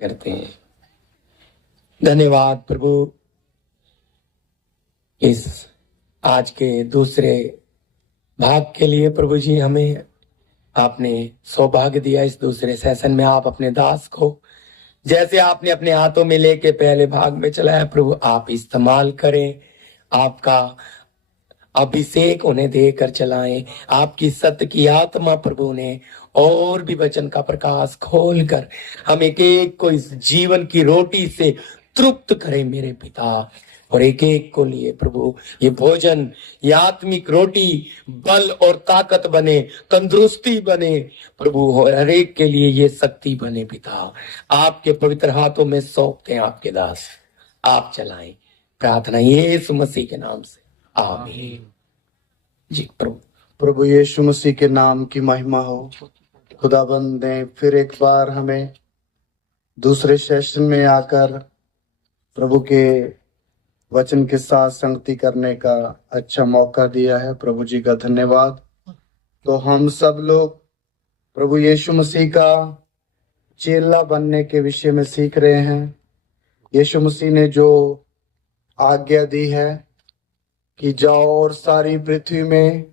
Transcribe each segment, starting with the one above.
करते हैं। धन्यवाद प्रभु, इस आज के दूसरे भाग के लिए प्रभु जी हमें आपने सौभाग्य दिया। इस दूसरे सेशन में आप अपने दास को जैसे आपने अपने हाथों में लेके पहले भाग में चलाया प्रभु, आप इस्तेमाल करें, आपका अभिषेक उन्हें देकर चलाएं, आपकी सत्य की आत्मा प्रभु ने और भी वचन का प्रकाश खोलकर हम एक एक को इस जीवन की रोटी से तृप्त करें मेरे पिता। और एक एक को लिए प्रभु ये भोजन, ये आत्मिक रोटी बल और ताकत बने, तंदुरुस्ती बने प्रभु, और हर एक के लिए ये शक्ति बने पिता। आपके पवित्र हाथों में सौंपते हैं आपके दास, आप चलाएं। प्रार्थना यीशु मसीह के नाम से, आमीन। जी प्रभु यीशु मसीह के नाम की महिमा हो। खुदाबंद ने फिर एक बार हमें दूसरे सेशन में आकर प्रभु के वचन के साथ संगति करने का अच्छा मौका दिया है। प्रभु जी का धन्यवाद। तो हम सब लोग प्रभु यीशु मसीह का चेला बनने के विषय में सीख रहे हैं। यीशु मसीह ने जो आज्ञा दी है कि जाओ और सारी पृथ्वी में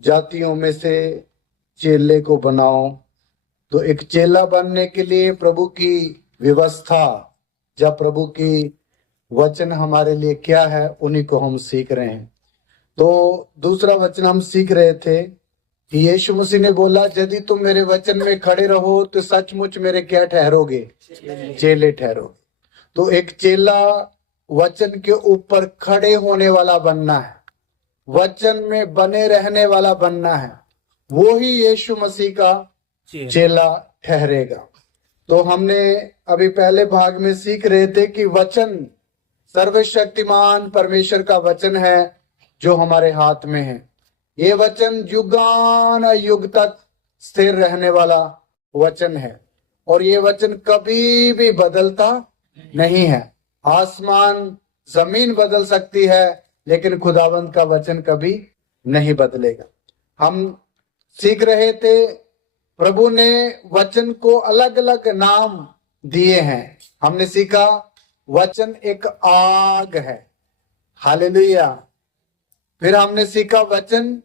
जातियों में से चेले को बनाओ, तो एक चेला बनने के लिए प्रभु की व्यवस्था या प्रभु की वचन हमारे लिए क्या है, उन्हीं को हम सीख रहे हैं। तो दूसरा वचन हम सीख रहे थे कि यीशु मसीह ने बोला, यदि तुम मेरे वचन में खड़े रहो तो सचमुच मेरे क्या ठहरोगे? चेले ठहरोगे। तो एक चेला वचन के ऊपर खड़े होने वाला बनना है, वचन में बने रहने वाला बनना है, वो ही यीशु मसीह का चेला ठहरेगा। तो हमने अभी पहले भाग में सीख रहे थे कि वचन सर्वशक्तिमान परमेश्वर का वचन है जो हमारे हाथ में है। ये वचन युगान युग तक स्थिर रहने वाला वचन है और ये वचन कभी भी बदलता नहीं है। आसमान जमीन बदल सकती है लेकिन खुदावंत का वचन कभी नहीं बदलेगा। हम सीख रहे थे प्रभु ने वचन को अलग अलग नाम दिए हैं। हमने सीखा वचन एक आग है, हालेलुया। फिर हमने सीखा वचन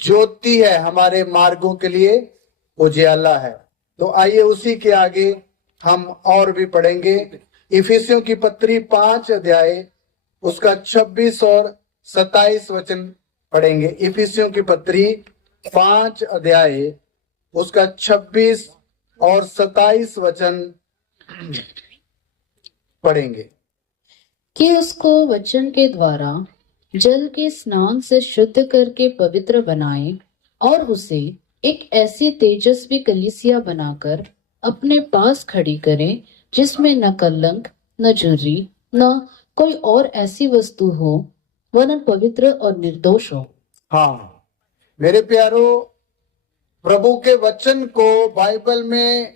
ज्योति है, हमारे मार्गों के लिए उजियाला है। तो आइए उसी के आगे हम और भी पढ़ेंगे। इफिसियों की पत्री 5 अध्याय उसका 26 और 27 वचन पढ़ेंगे। इफिसियों की पत्री 5 अध्याय उसका 26 और 27 वचन पढ़ेंगे। कि उसको वचन के द्वारा जल के स्नान से शुद्ध करके पवित्र बनाए और उसे एक ऐसी तेजस्वी कलीसिया बनाकर अपने पास खड़ी करें जिसमें न कलंक, न झुर्री, न कोई और ऐसी वस्तु हो, वरन पवित्र और निर्दोष हो। हाँ मेरे प्यारो, प्रभु के वचन को बाइबल में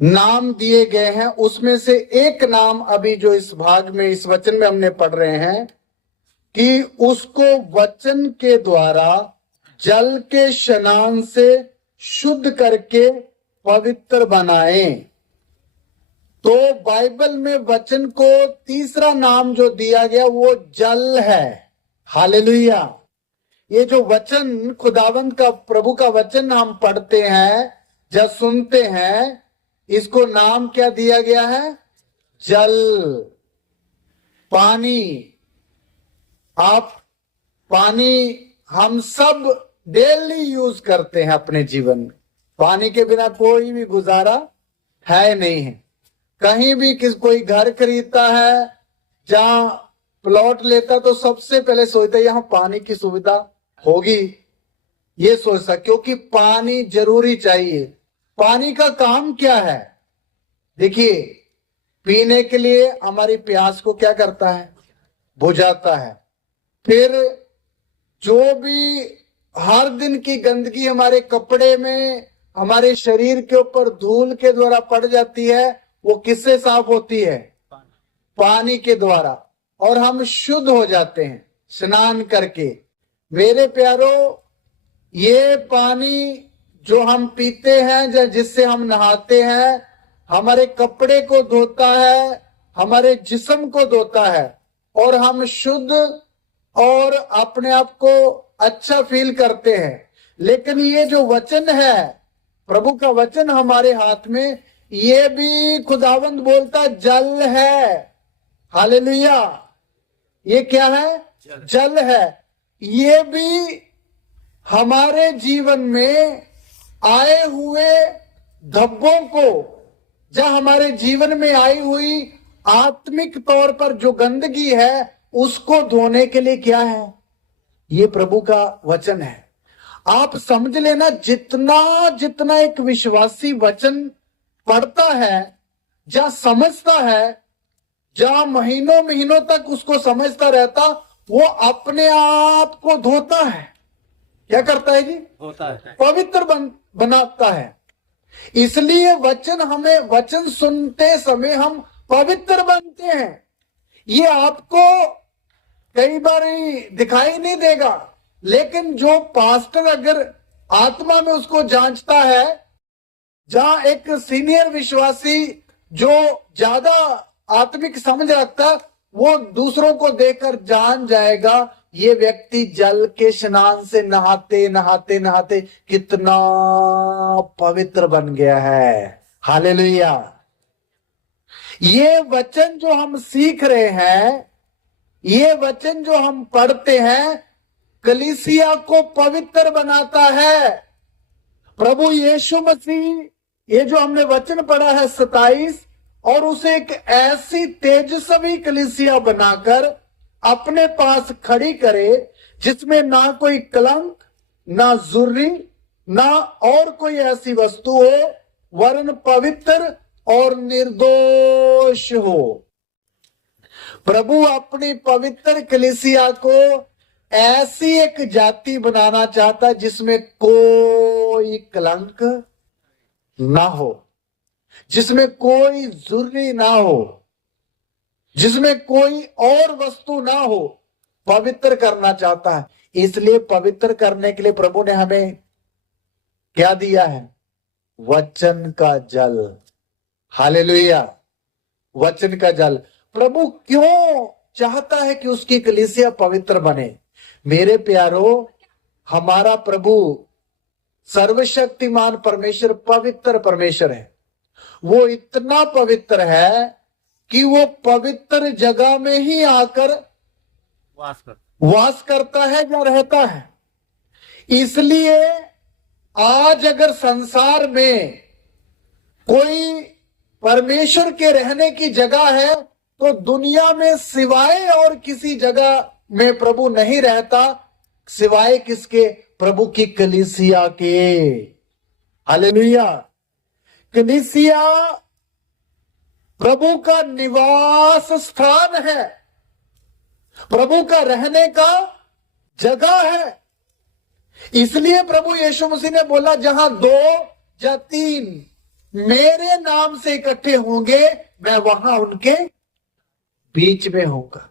नाम दिए गए हैं, उसमें से एक नाम अभी जो इस भाग में इस वचन में हमने पढ़ रहे हैं कि उसको वचन के द्वारा जल के स्नान से शुद्ध करके पवित्र बनाए। तो बाइबल में वचन को तीसरा नाम जो दिया गया वो जल है, हालेलुया। ये जो वचन खुदावंत का, प्रभु का वचन हम पढ़ते हैं जब सुनते हैं, इसको नाम क्या दिया गया है? जल, पानी। आप पानी हम सब डेली यूज करते हैं अपने जीवन में। पानी के बिना कोई भी गुजारा है नहीं है। कहीं भी कोई घर खरीदता है, जहां प्लॉट लेता, तो सबसे पहले सोचता है यहां पानी की सुविधा होगी, ये सोचता, क्योंकि पानी जरूरी चाहिए। पानी का काम क्या है? देखिए, पीने के लिए हमारी प्यास को क्या करता है? बुझाता है। फिर जो भी हर दिन की गंदगी हमारे कपड़े में, हमारे शरीर के ऊपर धूल के द्वारा पड़ जाती है, वो किससे साफ होती है? पानी के द्वारा। और हम शुद्ध हो जाते हैं स्नान करके। मेरे प्यारो, ये पानी जो हम पीते हैं या जिससे हम नहाते हैं, हमारे कपड़े को धोता है, हमारे जिस्म को धोता है और हम शुद्ध और अपने आप को अच्छा फील करते हैं। लेकिन ये जो वचन है, प्रभु का वचन हमारे हाथ में, ये भी खुदावंद बोलता जल है। हालेलुया। ये क्या है? जल है। ये भी हमारे जीवन में आए हुए धब्बों को, जहां हमारे जीवन में आई हुई आत्मिक तौर पर जो गंदगी है, उसको धोने के लिए क्या है? ये प्रभु का वचन है। आप समझ लेना, जितना जितना एक विश्वासी वचन पढ़ता है, जहां समझता है, जहां महीनों महीनों तक उसको समझता रहता, वो अपने आप को धोता है। क्या करता है जी? होता है। पवित्र बनाता है। इसलिए वचन, हमें वचन सुनते समय हम पवित्र बनते हैं। ये आपको कई बार दिखाई नहीं देगा, लेकिन जो पास्टर अगर आत्मा में उसको जांचता है, जहां एक सीनियर विश्वासी जो ज्यादा आत्मिक समझ रखता, वो दूसरों को देखकर जान जाएगा ये व्यक्ति जल के स्नान से नहाते नहाते नहाते कितना पवित्र बन गया है। हालेलुया। ये वचन जो हम सीख रहे हैं, ये वचन जो हम पढ़ते हैं, कलीसिया को पवित्र बनाता है। प्रभु यीशु मसीह, ये जो हमने वचन पढ़ा है 27, और उसे एक ऐसी तेजस्वी कलीसिया बनाकर अपने पास खड़ी करे जिसमें ना कोई कलंक, ना जुर्री, ना और कोई ऐसी वस्तु हो, वरन पवित्र और निर्दोष हो। प्रभु अपनी पवित्र कलीसिया को ऐसी एक जाति बनाना चाहता है जिसमें कोई कलंक ना हो, जिसमें कोई जुर्री ना हो, जिसमें कोई और वस्तु ना हो। पवित्र करना चाहता है। इसलिए पवित्र करने के लिए प्रभु ने हमें क्या दिया है? वचन का जल। हालेलुया। वचन का जल। प्रभु क्यों चाहता है कि उसकी कलीसिया पवित्र बने? मेरे प्यारो, हमारा प्रभु सर्वशक्तिमान परमेश्वर पवित्र परमेश्वर है। वो इतना पवित्र है कि वो पवित्र जगह में ही आकर वास करता है या रहता है। इसलिए आज अगर संसार में कोई परमेश्वर के रहने की जगह है, तो दुनिया में सिवाय और किसी जगह में प्रभु नहीं रहता, सिवाय किसके? प्रभु की कलीसिया के। हालेलुया। कलीसिया प्रभु का निवास स्थान है, प्रभु का रहने का जगह है। इसलिए प्रभु यीशु मसीह ने बोला, जहां 2 या 3 मेरे नाम से इकट्ठे होंगे, मैं वहां उनके बीच में होगा।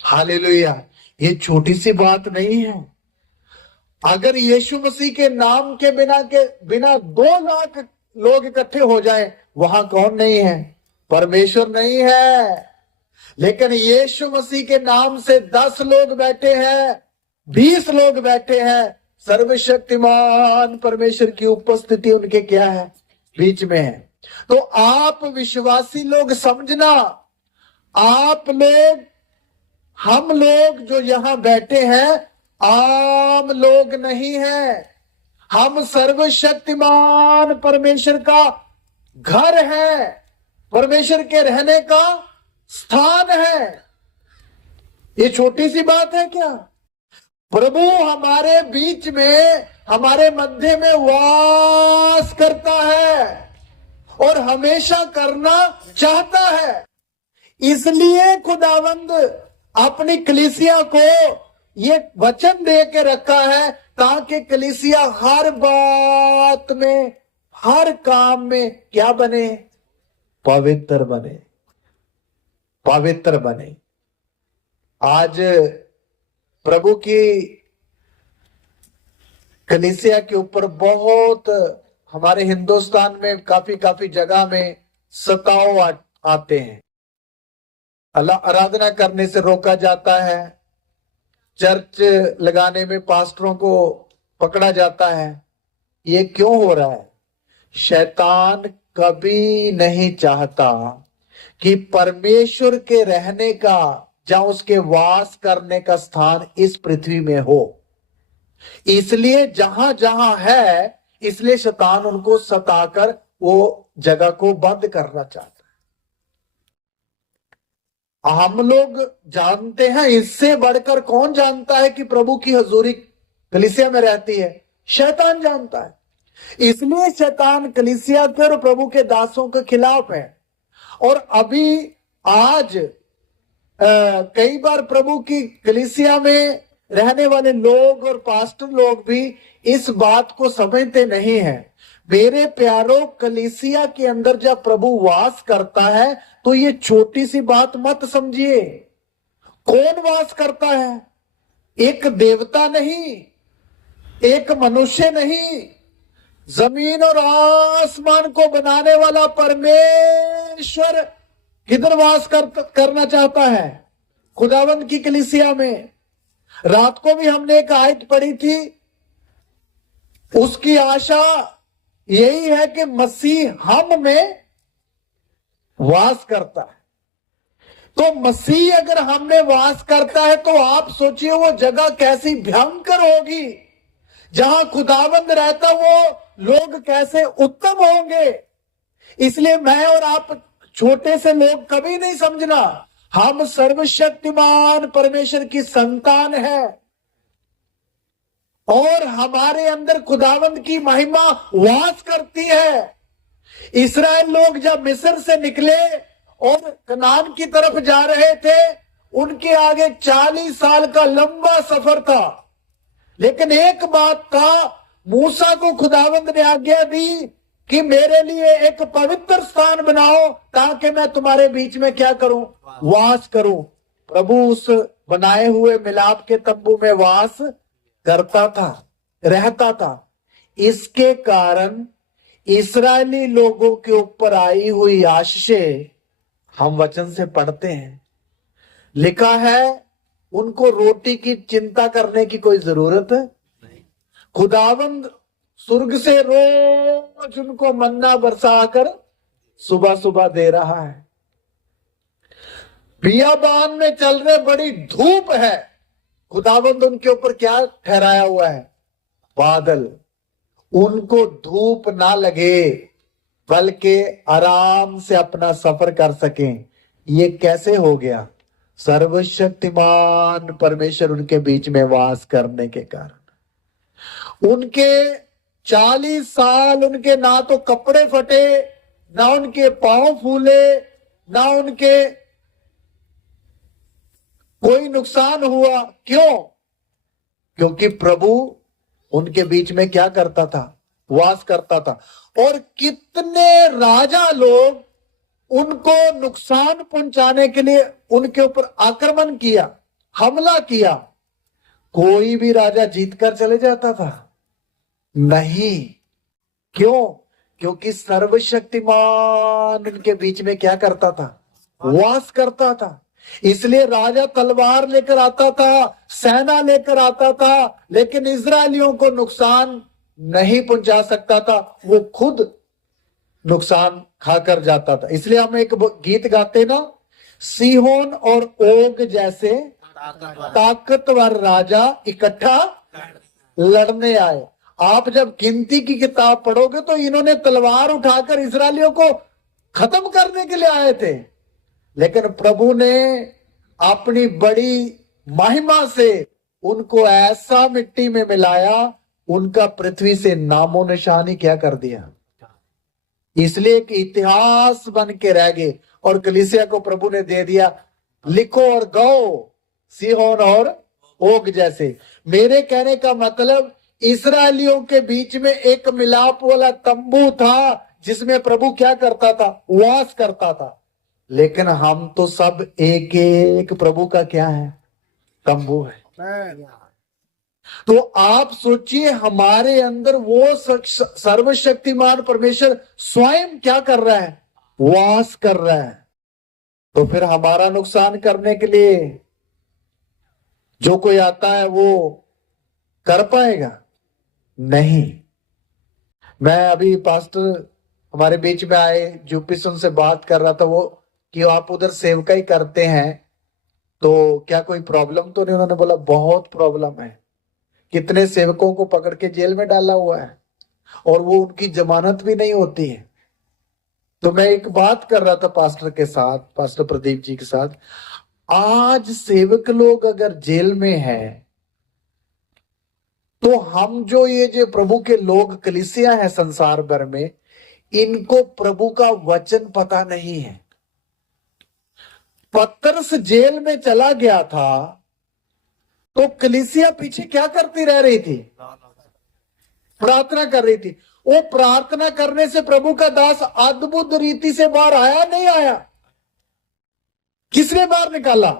हालेलुया। ये छोटी सी बात नहीं है। अगर यीशु मसीह के नाम के बिना 2 लाख लोग इकट्ठे हो जाएं, वहां कौन नहीं है? परमेश्वर नहीं है। लेकिन यीशु मसीह के नाम से 10 लोग बैठे हैं, 20 लोग बैठे हैं, सर्वशक्तिमान परमेश्वर की उपस्थिति उनके क्या है? बीच में है। तो आप विश्वासी लोग समझना, आप लोग, हम लोग जो यहां बैठे हैं, आम लोग नहीं हैं। हम सर्वशक्तिमान परमेश्वर का घर है, परमेश्वर के रहने का स्थान है। ये छोटी सी बात है क्या? प्रभु हमारे बीच में, हमारे मध्य में वास करता है और हमेशा करना चाहता है। इसलिए खुदावंद अपनी कलीसिया को ये वचन दे के रखा है, ताकि कलीसिया हर बात में, हर काम में क्या बने? पवित्र बने, पवित्र बने। आज प्रभु की कलीसिया के ऊपर बहुत हमारे हिंदुस्तान में काफी काफी जगह में सताव आते हैं, अल्लाह आराधना करने से रोका जाता है, चर्च लगाने में पास्टरों को पकड़ा जाता है। ये क्यों हो रहा है? शैतान कभी नहीं चाहता कि परमेश्वर के रहने का, जहां उसके वास करने का स्थान इस पृथ्वी में हो। इसलिए जहां जहां है, इसलिए शैतान उनको सताकर वो जगह को बंद करना चाहता है। हम लोग जानते हैं, इससे बढ़कर कौन जानता है कि प्रभु की हजूरी कलीसिया में रहती है? शैतान जानता है। इसलिए शैतान कलीसिया के और प्रभु के दासों के खिलाफ है। और अभी आज कई बार प्रभु की कलीसिया में रहने वाले लोग और पास्टर लोग भी इस बात को समझते नहीं हैं। मेरे प्यारों, कलीसिया के अंदर जब प्रभु वास करता है तो ये छोटी सी बात मत समझिए। कौन वास करता है? एक देवता नहीं, एक मनुष्य नहीं, जमीन और आसमान को बनाने वाला परमेश्वर किधर वास करना चाहता है? खुदावंद की कलीसिया में। रात को भी हमने एक आयत पढ़ी थी, उसकी आशा यही है कि मसीह हम में वास करता है। तो मसीह अगर हम में वास करता है तो आप सोचिए वो जगह कैसी भयंकर होगी। जहां खुदावंद रहता वो लोग कैसे उत्तम होंगे। इसलिए मैं और आप छोटे से लोग कभी नहीं समझना, हम सर्वशक्तिमान परमेश्वर की संतान है और हमारे अंदर खुदावंद की महिमा वास करती है। इस्राएल लोग जब मिस्र से निकले और कनान की तरफ जा रहे थे, उनके आगे 40 साल का लंबा सफर था। लेकिन एक बात था, मूसा को खुदावंद ने आज्ञा दी कि मेरे लिए एक पवित्र स्थान बनाओ ताकि मैं तुम्हारे बीच में क्या करूं? वास करूं। प्रभु उस बनाए हुए मिलाप के तंबू में वास करता था, रहता था। इसके कारण इस्राएली लोगों के ऊपर आई हुई आशीषें हम वचन से पढ़ते हैं। लिखा है, उनको रोटी की चिंता करने की कोई जरूरत नहीं। खुदावंद स्वर्ग से रोज उनको मन्ना बरसाकर सुबह सुबह दे रहा है। बियाबान में चल रहे बड़ी धूप है, खुदावंद उनके ऊपर क्या ठहराया हुआ है? बादल। उनको धूप ना लगे बल्कि आराम से अपना सफर कर सकें। ये कैसे हो गया? सर्वशक्तिमान परमेश्वर उनके बीच में वास करने के कारण। उनके 40 साल उनके ना तो कपड़े फटे, ना उनके पांव फूले, ना उनके कोई नुकसान हुआ। क्यों? क्योंकि प्रभु उनके बीच में क्या करता था? वास करता था। और कितने राजा लोग उनको नुकसान पहुंचाने के लिए उनके ऊपर आक्रमण किया, हमला किया। कोई भी राजा जीतकर चले जाता था? नहीं। क्यों? क्योंकि सर्वशक्तिमान उनके बीच में क्या करता था? वास करता था। इसलिए राजा तलवार लेकर आता था, सेना लेकर आता था, लेकिन इजरायलियों को नुकसान नहीं पहुंचा सकता था। वो खुद नुकसान खाकर जाता था। इसलिए हम एक गीत गाते ना, सीहोन और ओग जैसे ताकतवर राजा इकट्ठा लड़ने आए। आप जब गिनती की किताब पढ़ोगे तो इन्होंने तलवार उठाकर इस्राएलियों को खत्म करने के लिए आए थे, लेकिन प्रभु ने अपनी बड़ी महिमा से उनको ऐसा मिट्टी में मिलाया, उनका पृथ्वी से नामो निशानी क्या कर दिया। इसलिए कि इतिहास बन के रह गए और कलीसिया को प्रभु ने दे दिया, लिखो और गाओ सीहोन और ओग जैसे। मेरे कहने का मतलब, इस्राएलियों के बीच में एक मिलाप वाला तंबू था जिसमें प्रभु क्या करता था? वास करता था। लेकिन हम तो सब एक एक प्रभु का क्या है? तंबू है। तो आप सोचिए हमारे अंदर वो सर्वशक्तिमान परमेश्वर स्वयं क्या कर रहा है, वास कर रहा है। तो फिर हमारा नुकसान करने के लिए जो कोई आता है वो कर पाएगा? नहीं। मैं अभी पास्टर हमारे बीच में आए, यूपी से उनसे बात कर रहा था वो कि आप उधर सेवकाई करते हैं तो क्या कोई प्रॉब्लम तो नहीं? उन्होंने बोला बहुत प्रॉब्लम है, कितने सेवकों को पकड़ के जेल में डाला हुआ है और वो उनकी जमानत भी नहीं होती है। तो मैं एक बात कर रहा था पास्टर के साथ, पास्टर प्रदीप जी के साथ, आज सेवक लोग अगर जेल में हैं तो हम जो प्रभु के लोग कलीसिया है संसार भर में, इनको प्रभु का वचन पता नहीं है। पतरस जेल में चला गया था तो कलीसिया पीछे क्या करती रह रही थी? प्रार्थना कर रही थी। वो प्रार्थना करने से प्रभु का दास अद्भुत रीति से बाहर आया नहीं आया? किसने बाहर निकाला?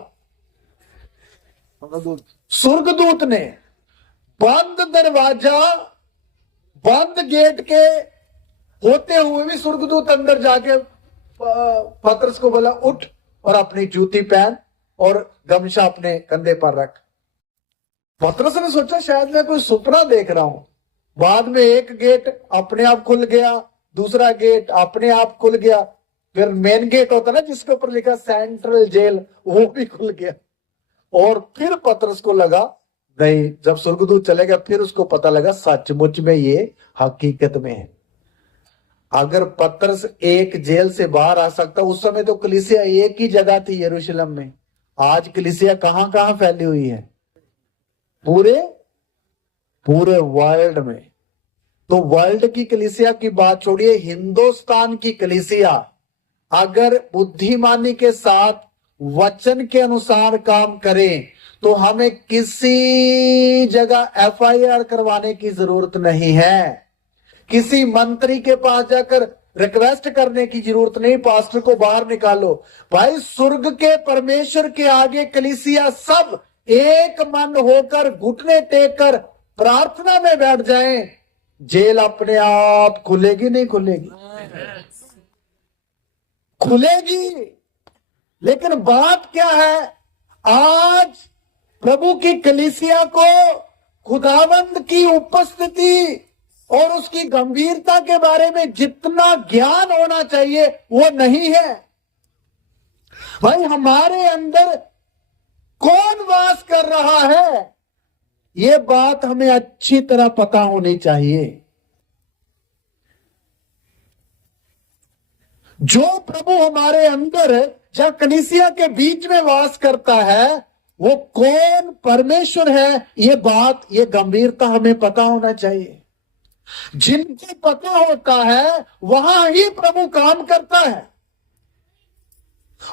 स्वर्गदूत ने। बंद दरवाजा, बंद गेट के होते हुए भी स्वर्गदूत अंदर जाके पतरस को बोला उठ और अपनी जूती पहन और गमछा अपने कंधे पर रख। पतरस ने सोचा शायद मैं कोई सपना देख रहा हूं। बाद में एक गेट अपने आप खुल गया, दूसरा गेट अपने आप खुल गया, फिर मेन गेट होता ना जिसके ऊपर लिखा सेंट्रल जेल, वो भी खुल गया। और फिर पतरस को लगा नहीं, जब स्वर्गदूत चले गया फिर उसको पता लगा सचमुच में ये हकीकत में है। अगर पतरस एक जेल से बाहर आ सकता, उस समय तो कलीसिया एक ही जगह थी यरूशलेम में। आज कलीसिया कहां कहां फैली हुई है? पूरे वर्ल्ड में। तो वर्ल्ड की कलीसिया की बात छोड़िए, हिंदुस्तान की कलीसिया अगर बुद्धिमानी के साथ वचन के अनुसार काम करें तो हमें किसी जगह एफआईआर करवाने की जरूरत नहीं है, किसी मंत्री के पास जाकर रिक्वेस्ट करने की जरूरत नहीं, पास्टर को बाहर निकालो। भाई स्वर्ग के परमेश्वर के आगे कलीसिया सब एक मन होकर घुटने टेक कर प्रार्थना में बैठ जाएं, जेल अपने आप खुलेगी नहीं खुलेगी? खुलेगी। लेकिन बात क्या है, आज प्रभु की कलीसिया को खुदावंद की उपस्थिति और उसकी गंभीरता के बारे में जितना ज्ञान होना चाहिए वो नहीं है। भाई हमारे अंदर कौन वास कर रहा है, ये बात हमें अच्छी तरह पता होनी चाहिए। जो प्रभु हमारे अंदर जहां कलीसिया के बीच में वास करता है वो कौन परमेश्वर है, ये बात, ये गंभीरता हमें पता होना चाहिए। जिनको पता होता है वहां ही प्रभु काम करता है।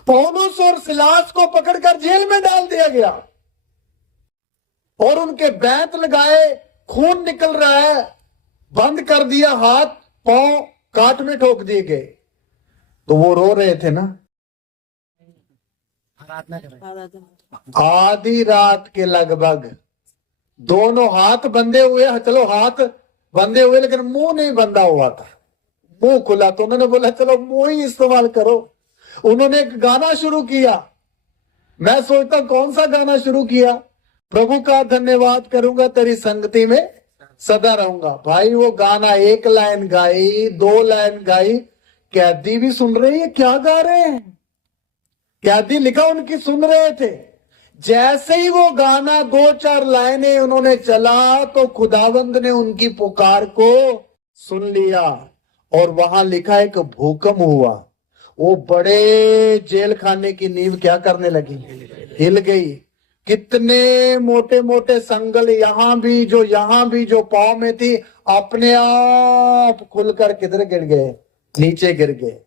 पौलुस और सिलास को पकड़कर जेल में डाल दिया गया और उनके बैंत लगाए, खून निकल रहा है, बंद कर दिया, हाथ पांव काट में ठोक दिए गए। तो वो रो रहे थे ना, आधी रात के लगभग, दोनों हाथ बंधे हुए, चलो हाथ बंधे हुए लेकिन मुंह नहीं बंधा हुआ था, मुंह खुला। तो उन्होंने बोला चलो मुंह ही इस्तेमाल करो। उन्होंने एक गाना शुरू किया। मैं सोचता कौन सा गाना शुरू किया? प्रभु का धन्यवाद करूंगा, तेरी संगति में सदा रहूंगा। भाई वो गाना एक लाइन गाई, 2 लाइन गाई, कैदी भी सुन रहे हैं क्या गा रहे हैं, कैदी लिखा उनकी सुन रहे थे। जैसे ही वो गाना 2-4 लाइनें उन्होंने चला तो खुदावंद ने उनकी पुकार को सुन लिया और वहां लिखा एक भूकंप हुआ। वो बड़े जेल खाने की नींव क्या करने लगी, हिल गई। कितने मोटे मोटे संगल यहां भी जो पांव में थी अपने आप खुलकर किधर गिर गए, नीचे गिर गए।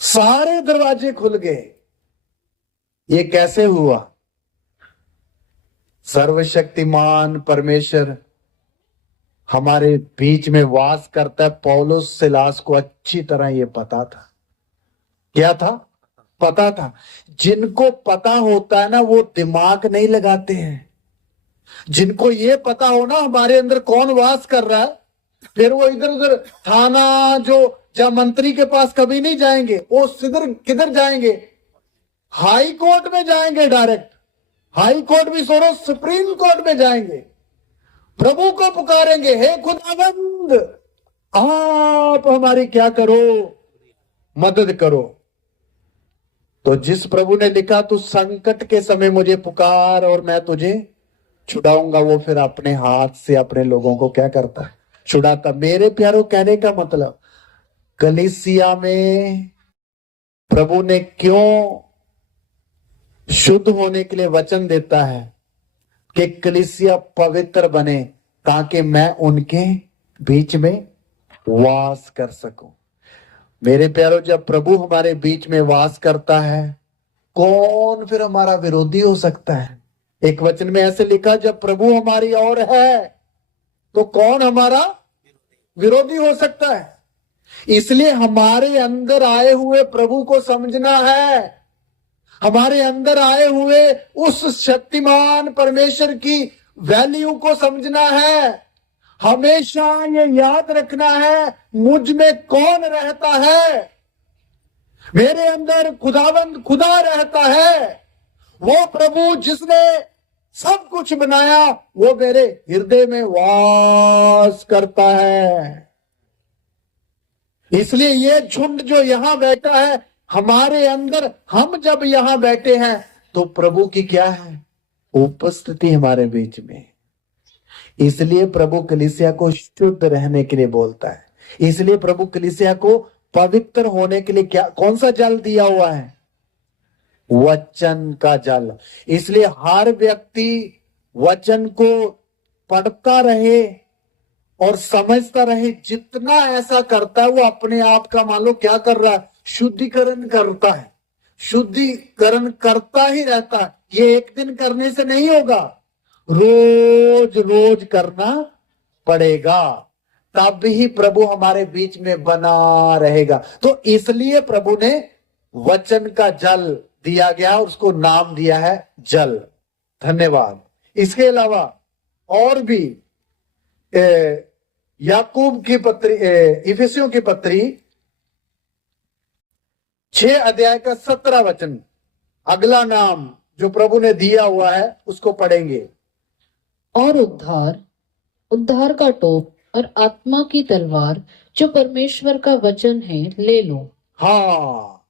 सारे दरवाजे खुल गए। ये कैसे हुआ? सर्वशक्तिमान परमेश्वर हमारे बीच में वास करता है। पौलुस सिलास को अच्छी तरह ये पता था। क्या था? पता था। जिनको पता होता है ना वो दिमाग नहीं लगाते हैं, जिनको ये पता हो ना हमारे अंदर कौन वास कर रहा है, फिर वो इधर उधर थाना जो जहाँ मंत्री के पास कभी नहीं जाएंगे, वो सिधर किधर जाएंगे, हाई कोर्ट में जाएंगे, डायरेक्ट हाई कोर्ट भी छोड़ो, सुप्रीम कोर्ट में जाएंगे, प्रभु को पुकारेंगे, हे खुदाबंद आप हमारी क्या करो, मदद करो। तो जिस प्रभु ने लिखा तू संकट के समय मुझे पुकार और मैं तुझे छुड़ाऊंगा, वो फिर अपने हाथ से अपने लोगों को क्या करता है, छुड़ाता। मेरे प्यारों, कहने का मतलब कलीसिया में प्रभु ने क्यों शुद्ध होने के लिए वचन देता है कि कलीसिया पवित्र बने, ताकि मैं उनके बीच में वास कर सकूं। मेरे प्यारों, जब प्रभु हमारे बीच में वास करता है, कौन फिर हमारा विरोधी हो सकता है। एक वचन में ऐसे लिखा, जब प्रभु हमारी ओर है तो कौन हमारा विरोधी हो सकता है। इसलिए हमारे अंदर आए हुए प्रभु को समझना है, हमारे अंदर आए हुए उस शक्तिमान परमेश्वर की वैल्यू को समझना है। हमेशा ये याद रखना है, मुझ में कौन रहता है। मेरे अंदर खुदावंद खुदा रहता है, वो प्रभु जिसने सब कुछ बनाया, वो मेरे हृदय में वास करता है। इसलिए ये झुंड जो यहां बैठा है हमारे अंदर, हम जब यहां बैठे हैं तो प्रभु की क्या है, उपस्थिति हमारे बीच में। इसलिए प्रभु कलीसिया को शुद्ध रहने के लिए बोलता है। इसलिए प्रभु कलीसिया को पवित्र होने के लिए क्या, कौन सा जल दिया हुआ है, वचन का जल। इसलिए हर व्यक्ति वचन को पढ़ता रहे और समझता रहे। जितना ऐसा करता है वो अपने आप का मान लो क्या कर रहा है, शुद्धिकरण करता है, शुद्धिकरण करता ही रहता है। ये एक दिन करने से नहीं होगा, रोज रोज करना पड़ेगा, तब ही प्रभु हमारे बीच में बना रहेगा। तो इसलिए प्रभु ने वचन का जल दिया गया और उसको नाम दिया है जल। धन्यवाद। इसके अलावा और भी याकूब की पत्री, इफिसियों की पत्री 6 अध्याय का 17 वचन, अगला नाम जो प्रभु ने दिया हुआ है उसको पढ़ेंगे। और उद्धार का टोप और आत्मा की तलवार जो परमेश्वर का वचन है ले लो। हाँ,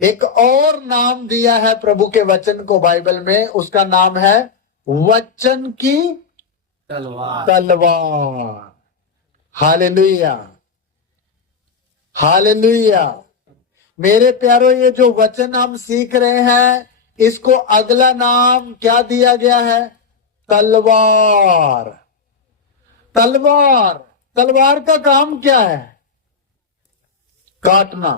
एक और नाम दिया है प्रभु के वचन को बाइबल में, उसका नाम है वचन की तलवार। Hallelujah, hallelujah. मेरे प्यारो, ये जो वचन हम सीख रहे हैं, इसको अगला नाम क्या दिया गया है, तलवार। तलवार, तलवार का काम क्या है, काटना,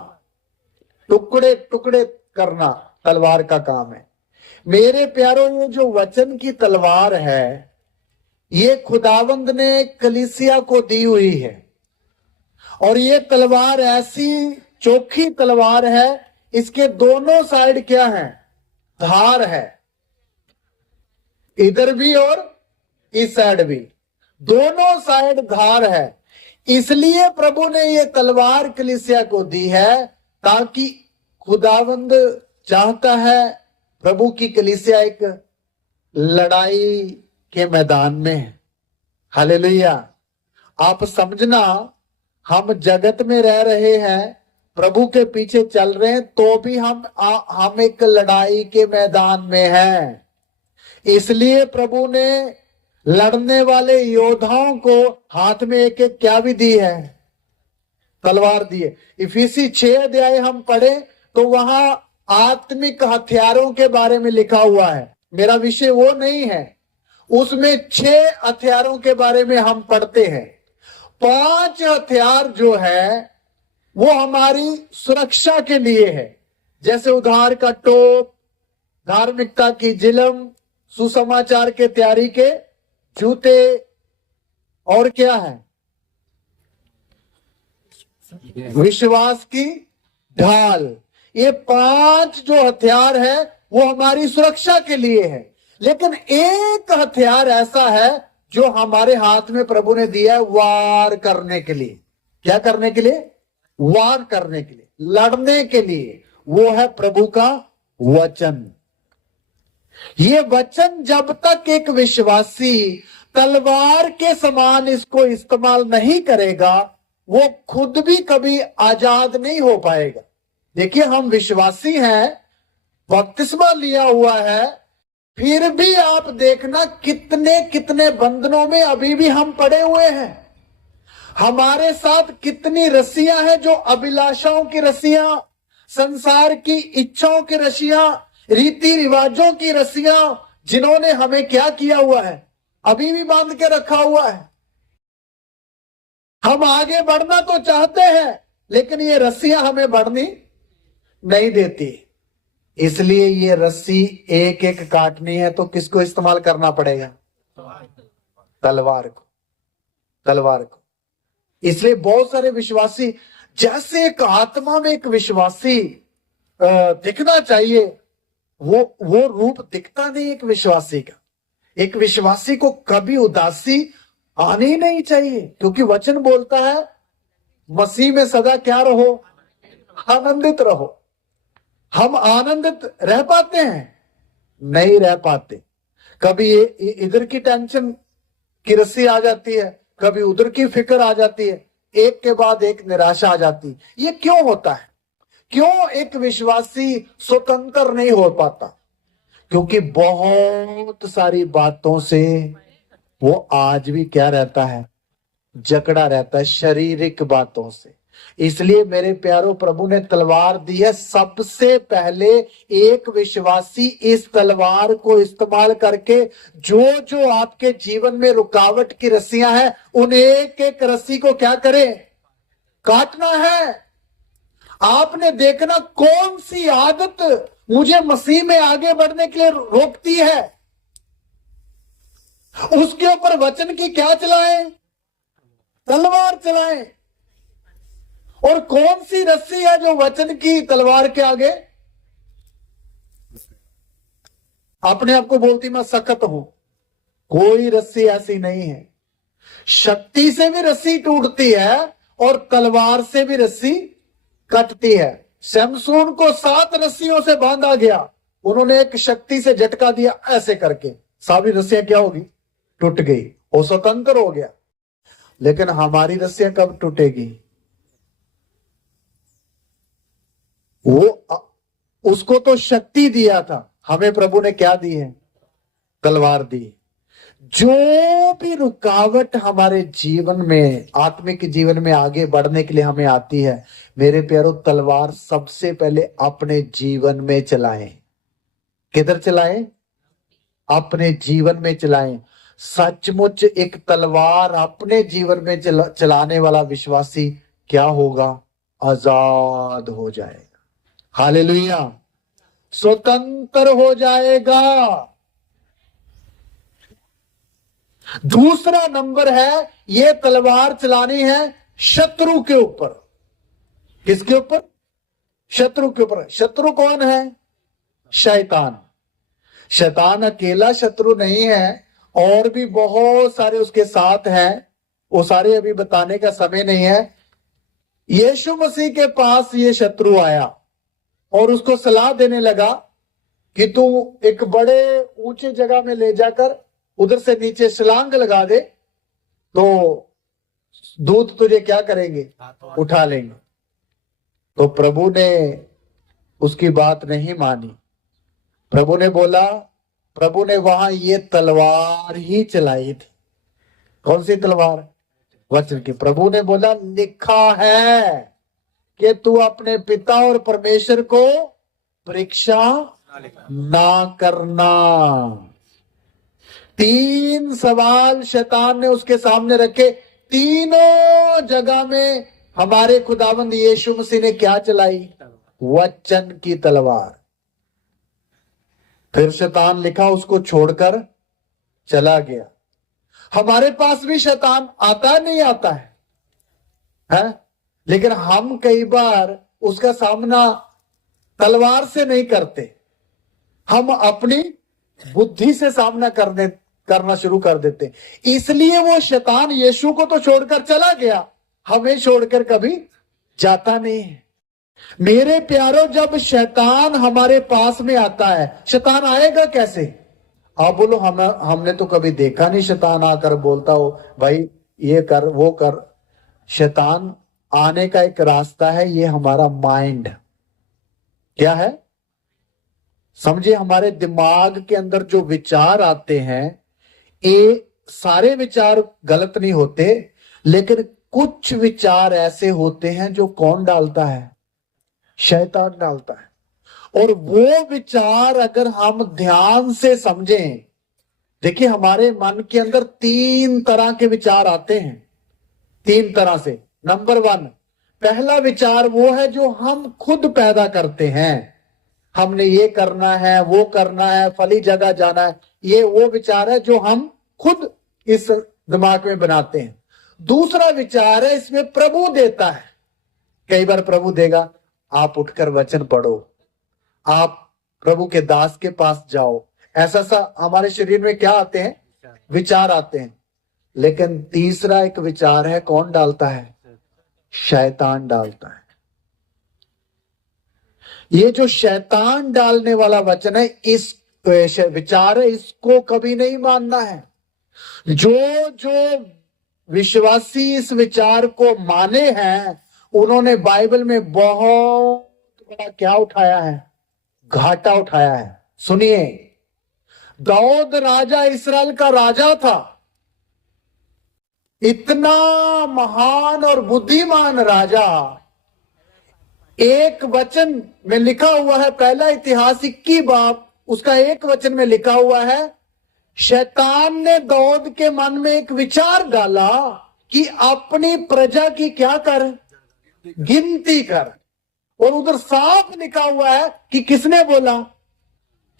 टुकड़े टुकड़े करना तलवार का काम है। मेरे प्यारों, ये जो वचन की तलवार है, ये खुदावंद ने कलीसिया को दी हुई है। और ये तलवार ऐसी चोखी तलवार है, इसके दोनों साइड क्या है, धार है, इधर भी और इस साइड भी, दोनों साइड धार है। इसलिए प्रभु ने ये तलवार कलीसिया को दी है, ताकि खुदावंद चाहता है प्रभु की कलीसिया एक लड़ाई के मैदान में है। हालेलुया। आप समझना, हम जगत में रह रहे हैं, प्रभु के पीछे चल रहे हैं, तो भी हम एक लड़ाई के मैदान में हैं। इसलिए प्रभु ने लड़ने वाले योद्धाओं को हाथ में एक एक क्या भी दी है, तलवार दी है। इफिसी 6 अध्याय हम पढ़े तो वहां आत्मिक हथियारों के बारे में लिखा हुआ है। मेरा विषय वो नहीं है, उसमें 6 हथियारों के बारे में हम पढ़ते हैं। 5 हथियार जो है वो हमारी सुरक्षा के लिए है, जैसे उद्धार का टोप, धार्मिकता की जिलम, सुसमाचार के तैयारी के जूते, और क्या है, विश्वास की ढाल। ये 5 जो हथियार है वो हमारी सुरक्षा के लिए है। लेकिन एक हथियार ऐसा है जो हमारे हाथ में प्रभु ने दिया है वार करने के लिए। क्या करने के लिए? वार करने के लिए, लड़ने के लिए। वो है प्रभु का वचन। ये वचन जब तक एक विश्वासी तलवार के समान इसको इस्तेमाल नहीं करेगा, वो खुद भी कभी आजाद नहीं हो पाएगा। देखिए, हम विश्वासी हैं, बपतिस्मा लिया हुआ है, फिर भी आप देखना कितने कितने बंधनों में अभी भी हम पड़े हुए हैं। हमारे साथ कितनी रस्सियां हैं, जो अभिलाषाओं की रस्सियां, संसार की इच्छाओं की रस्सियां, रीति रिवाजों की रस्सियां, जिन्होंने हमें क्या किया हुआ है, अभी भी बांध के रखा हुआ है। हम आगे बढ़ना तो चाहते हैं, लेकिन ये रस्सियां हमें बढ़नी नहीं देती। इसलिए ये रस्सी एक एक काटनी है तो किसको इस्तेमाल करना पड़ेगा? तलवार को, तलवार को। इसलिए बहुत सारे विश्वासी, जैसे एक आत्मा में एक विश्वासी दिखना चाहिए, वो रूप दिखता नहीं एक विश्वासी का। एक विश्वासी को कभी उदासी आनी ही नहीं चाहिए, क्योंकि वचन बोलता है मसीह में सदा क्या रहो? आनंदित रहो। हम आनंदित रह पाते हैं? नहीं रह पाते। कभी इधर की टेंशन की रस्सी आ जाती है, कभी उधर की फिक्र आ जाती है, एक के बाद एक निराशा आ जाती है। ये क्यों होता है? क्यों एक विश्वासी स्वतंत्र नहीं हो पाता? क्योंकि बहुत सारी बातों से वो आज भी क्या रहता है? जकड़ा रहता है, शारीरिक बातों से। इसलिए मेरे प्यारों, प्रभु ने तलवार दी है। सबसे पहले एक विश्वासी इस तलवार को इस्तेमाल करके जो जो आपके जीवन में रुकावट की रस्सियां हैं, उन एक एक रस्सी को क्या करे? काटना है। आपने देखना कौन सी आदत मुझे मसीह में आगे बढ़ने के लिए रोकती है, उसके ऊपर वचन की क्या चलाएं? तलवार चलाएं। और कौन सी रस्सी है जो वचन की तलवार के आगे अपने आप को बोलती मैं सख्त हूं? कोई रस्सी ऐसी नहीं है। शक्ति से भी रस्सी टूटती है और तलवार से भी रस्सी कटती है। शमसून को 7 रस्सियों से बांधा गया, उन्होंने एक शक्ति से झटका दिया, ऐसे करके सारी रस्सियां क्या होगी? टूट गई, वो स्वतंत्र हो गया। लेकिन हमारी रस्सियां कब टूटेगी? वो उसको तो शक्ति दिया था, हमें प्रभु ने क्या दी है? तलवार दी। जो भी रुकावट हमारे जीवन में, आत्मिक जीवन में आगे बढ़ने के लिए हमें आती है, मेरे प्यारों, तलवार सबसे पहले अपने जीवन में चलाएं। किधर चलाएं? अपने जीवन में चलाएं। सचमुच एक तलवार अपने जीवन में चलाने वाला विश्वासी क्या होगा? आजाद हो जाएगा। हालेलुया, स्वतंत्र हो जाएगा। दूसरा नंबर है, ये तलवार चलानी है शत्रु के ऊपर। किसके ऊपर? शत्रु के ऊपर। शत्रु कौन है? शैतान। शैतान अकेला शत्रु नहीं है, और भी बहुत सारे उसके साथ हैं। वो सारे अभी बताने का समय नहीं है। यीशु मसीह के पास ये शत्रु आया और उसको सलाह देने लगा कि तू एक बड़े ऊंचे जगह में ले जाकर उधर से नीचे छलांग लगा दे, तो दूत तुझे क्या करेंगे? उठा लेंगे। तो प्रभु ने उसकी बात नहीं मानी। प्रभु ने बोला, प्रभु ने वहां ये तलवार ही चलाई थी। कौन सी तलवार? वचन की। प्रभु ने बोला, लिखा है कि तू अपने पिता और परमेश्वर को परीक्षा ना करना। 3 सवाल शैतान ने उसके सामने रखे। तीनों जगह में हमारे खुदावंद यीशु मसीह ने क्या चलाई? वचन की तलवार। फिर शैतान लिखा उसको छोड़कर चला गया। हमारे पास भी शैतान आता नहीं आता है? लेकिन हम कई बार उसका सामना तलवार से नहीं करते, हम अपनी बुद्धि से सामना करना शुरू कर देते हैं। इसलिए वो शैतान यीशु को तो छोड़कर चला गया, हमें छोड़कर कभी जाता नहीं है। मेरे प्यारों, जब शैतान हमारे पास में आता है, शैतान आएगा कैसे? आप बोलो हमने तो कभी देखा नहीं शैतान आकर बोलता हो भाई ये कर वो कर। शैतान आने का एक रास्ता है, ये हमारा माइंड। क्या है? समझिए, हमारे दिमाग के अंदर जो विचार आते हैं, ये सारे विचार गलत नहीं होते, लेकिन कुछ विचार ऐसे होते हैं जो कौन डालता है? शैतान डालता है। और वो विचार अगर हम ध्यान से समझें, देखिए हमारे मन के अंदर 3 तरह के विचार आते हैं, 3 तरह से। नंबर 1, पहला विचार वो है जो हम खुद पैदा करते हैं। हमने ये करना है, वो करना है, फली जगह जाना है, ये वो विचार है जो हम खुद इस दिमाग में बनाते हैं। दूसरा विचार है, इसमें प्रभु देता है। कई बार प्रभु देगा, आप उठकर वचन पढ़ो, आप प्रभु के दास के पास जाओ, ऐसा सा हमारे शरीर में क्या आते हैं? विचार आते हैं। लेकिन तीसरा एक विचार है, कौन डालता है? शैतान डालता है। ये जो शैतान डालने वाला वचन है, इस विचार है, इसको कभी नहीं मानना है। जो विश्वासी इस विचार को माने हैं, उन्होंने बाइबल में बहुत बड़ा क्या उठाया है? घाटा उठाया है। सुनिए, दाऊद राजा, इस्राएल का राजा था, इतना महान और बुद्धिमान राजा। एक वचन में लिखा हुआ है, पहला इतिहास 21 बाब, उसका एक वचन में लिखा हुआ है, शैतान ने दाऊद के मन में एक विचार डाला कि अपनी प्रजा की क्या कर? गिनती कर। और उधर साफ लिखा हुआ है कि किसने बोला?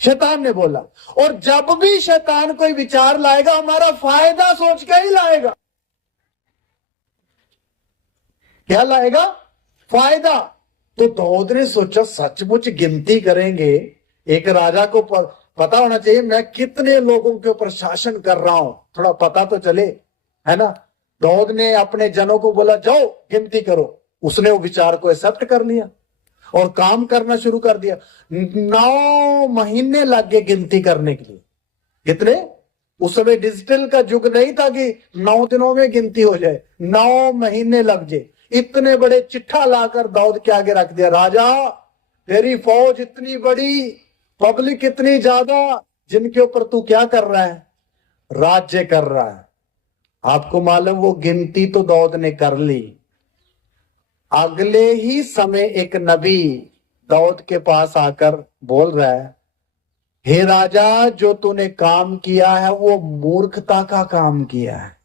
शैतान ने बोला। और जब भी शैतान कोई विचार लाएगा, हमारा फायदा सोच के ही लाएगा। क्या लाएगा? फायदा। तो दाऊद ने सोचा, सचमुच गिनती करेंगे, एक राजा को पता होना चाहिए मैं कितने लोगों के ऊपर शासन कर रहा हूं, थोड़ा पता तो चले, है ना। दाऊद ने अपने जनों को बोला, जाओ गिनती करो। उसने वो विचार को एक्सेप्ट कर लिया और काम करना शुरू कर दिया। 9 महीने लग गए गिनती करने के लिए। कितने? उस समय डिजिटल का युग नहीं था कि 9 दिनों में गिनती हो जाए, 9 महीने लग जाए। इतने बड़े चिट्ठा लाकर दाऊद के आगे रख दिया, राजा तेरी फौज इतनी बड़ी, पब्लिक इतनी ज्यादा, जिनके ऊपर तू क्या कर रहा है? राज्य कर रहा है। आपको मालूम, वो गिनती तो दाऊद ने कर ली। अगले ही समय एक नबी दाऊद के पास आकर बोल रहा है, हे राजा, जो तूने काम किया है वो मूर्खता का काम किया है,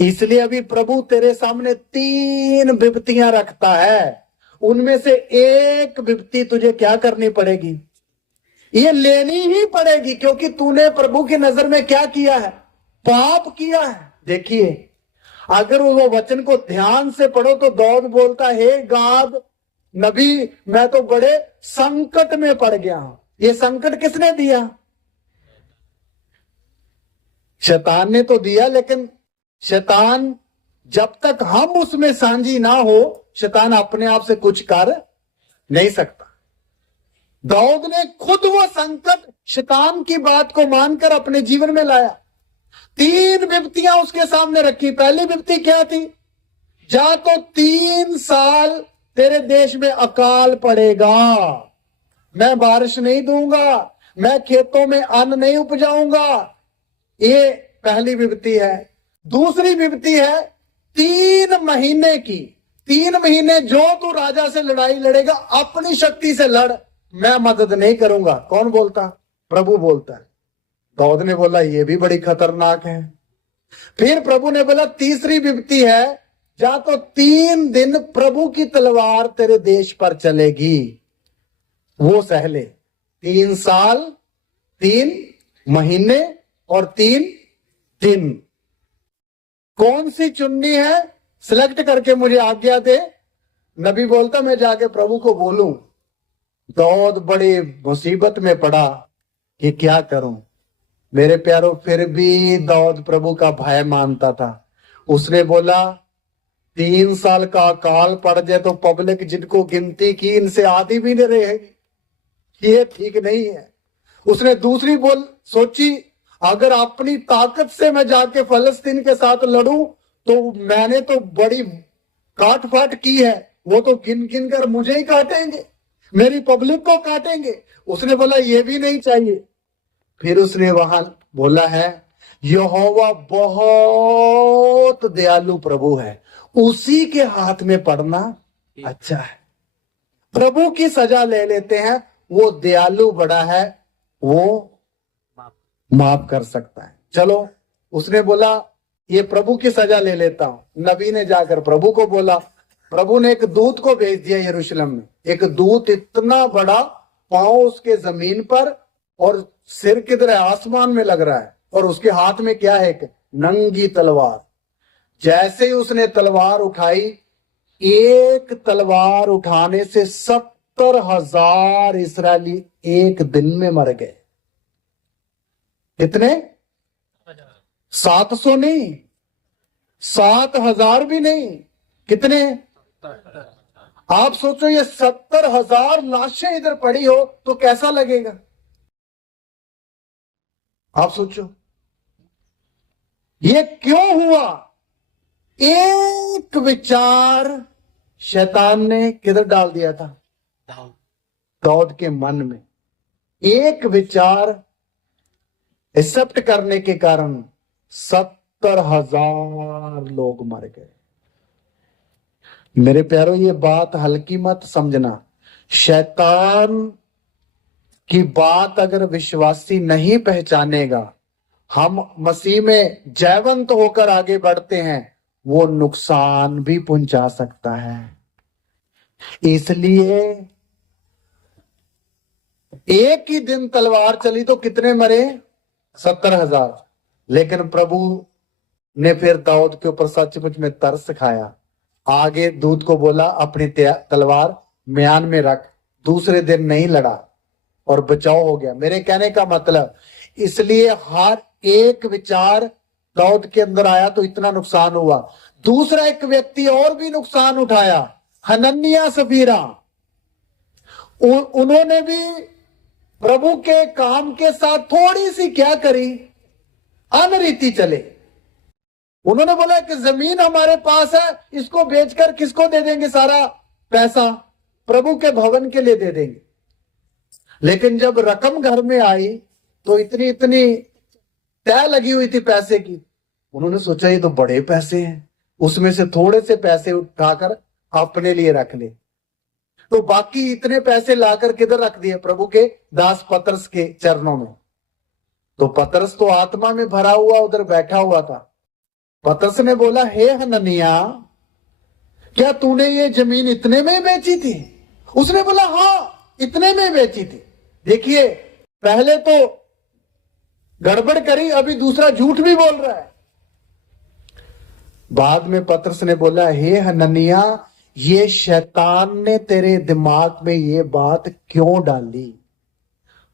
इसलिए अभी प्रभु तेरे सामने 3 विपत्तियां रखता है, उनमें से एक विपत्ति तुझे क्या करनी पड़ेगी? ये लेनी ही पड़ेगी, क्योंकि तूने प्रभु की नजर में क्या किया है? पाप किया है। देखिए, अगर वो वचन को ध्यान से पढ़ो तो दाऊद बोलता है, हे गाद नबी, मैं तो बड़े संकट में पड़ गया हूं। ये संकट किसने दिया? शैतान ने तो दिया, लेकिन शैतान जब तक हम उसमें सांझी ना हो, शैतान अपने आप से कुछ कर नहीं सकता। दाऊद ने खुद वो संकट शैतान की बात को मानकर अपने जीवन में लाया। 3 विपत्तियां उसके सामने रखी। पहली विपत्ति क्या थी? जा तो 3 साल तेरे देश में अकाल पड़ेगा, मैं बारिश नहीं दूंगा, मैं खेतों में अन्न नहीं उपजाऊंगा। ये पहली विपत्ति है। दूसरी विपत्ति है 3 महीने की। 3 महीने जो तू राजा से लड़ाई लड़ेगा, अपनी शक्ति से लड़, मैं मदद नहीं करूंगा। कौन बोलता? प्रभु बोलता है। दाऊद ने बोला, ये भी बड़ी खतरनाक है। फिर प्रभु ने बोला, तीसरी विपत्ति है, जा तो 3 दिन प्रभु की तलवार तेरे देश पर चलेगी, वो सह ले। 3 साल, 3 महीने और 3 दिन। कौन सी चुननी है? सिलेक्ट करके मुझे आज्ञा दे। नबी बोलता, मैं जाके प्रभु को बोलूं। दाऊद बड़ी मुसीबत में पड़ा कि क्या करूं। मेरे प्यारों, फिर भी दाऊद प्रभु का भय मानता था। उसने बोला 3 साल का अकाल पड़ जाए तो पब्लिक जिनको गिनती की इनसे आधी भी नहीं रहेगी, ये ठीक नहीं है। उसने दूसरी सोची, अगर अपनी ताकत से मैं जाके फलस्तीन के साथ लड़ूं तो मैंने तो बड़ी काट फाट की है, वो तो गिन गिन कर मुझे ही काटेंगे, मेरी पब्लिक को काटेंगे। उसने बोला ये भी नहीं चाहिए। फिर उसने वहां बोला है, यहोवा बहुत दयालु प्रभु है, उसी के हाथ में पड़ना अच्छा है। प्रभु की सजा ले लेते हैं, वो दयालु बड़ा है, वो माफ कर सकता है। चलो, उसने बोला ये प्रभु की सजा ले लेता हूं। नबी ने जाकर प्रभु को बोला, प्रभु ने एक दूत को भेज दिया यरूशलेम में। एक दूत इतना बड़ा, पांव उसके जमीन पर और सिर किधर है, आसमान में लग रहा है, और उसके हाथ में क्या है, एक नंगी तलवार। जैसे ही उसने तलवार उठाई, एक तलवार उठाने से 70,000 इस्राएली एक दिन में मर गए। कितने? 700 नहीं, 7,000 भी नहीं, कितने? आप सोचो, ये 70,000 लाशें इधर पड़ी हो तो कैसा लगेगा? आप सोचो, ये क्यों हुआ? एक विचार शैतान ने किधर डाल दिया था? दाऊद के मन में। एक विचार एक्सेप्ट करने के कारण 70,000 लोग मर गए। मेरे प्यारों, ये बात हल्की मत समझना। शैतान की बात अगर विश्वासी नहीं पहचानेगा, हम मसीह में जयवंत होकर आगे बढ़ते हैं, वो नुकसान भी पहुंचा सकता है। इसलिए एक ही दिन तलवार चली तो कितने मरे? 70,000। लेकिन प्रभु ने फिर दाऊद के ऊपर सचमुच में तरस खाया। आगे दूत को बोला, अपनी तलवार म्यान में रख। दूसरे दिन नहीं लड़ा और बचाव हो गया। मेरे कहने का मतलब, इसलिए हर एक विचार दाऊद के अंदर आया तो इतना नुकसान हुआ। दूसरा एक व्यक्ति और भी नुकसान उठाया, हनन्याह सफीरा। उन्होंने भी प्रभु के काम के साथ थोड़ी सी क्या करी, अनरीति चले। उन्होंने बोला कि जमीन हमारे पास है, इसको बेचकर किसको दे देंगे? सारा पैसा प्रभु के भवन के लिए दे देंगे। लेकिन जब रकम घर में आई तो इतनी इतनी तय लगी हुई थी पैसे की। उन्होंने सोचा ये तो बड़े पैसे हैं, उसमें से थोड़े से पैसे उठाकर अपने लिए रख ले। तो बाकी इतने पैसे लाकर किधर रख दिए? प्रभु के दास पतरस के चरणों में। तो पतरस तो आत्मा में भरा हुआ उधर बैठा हुआ था। पतरस ने बोला, हे हनन्याह, क्या तूने ये जमीन इतने में बेची थी? उसने बोला, हाँ, इतने में बेची थी। देखिए, पहले तो गड़बड़ करी, अभी दूसरा झूठ भी बोल रहा है। बाद में पतरस ने बोला, हे हनन्याह, ये शैतान ने तेरे दिमाग में ये बात क्यों डाली?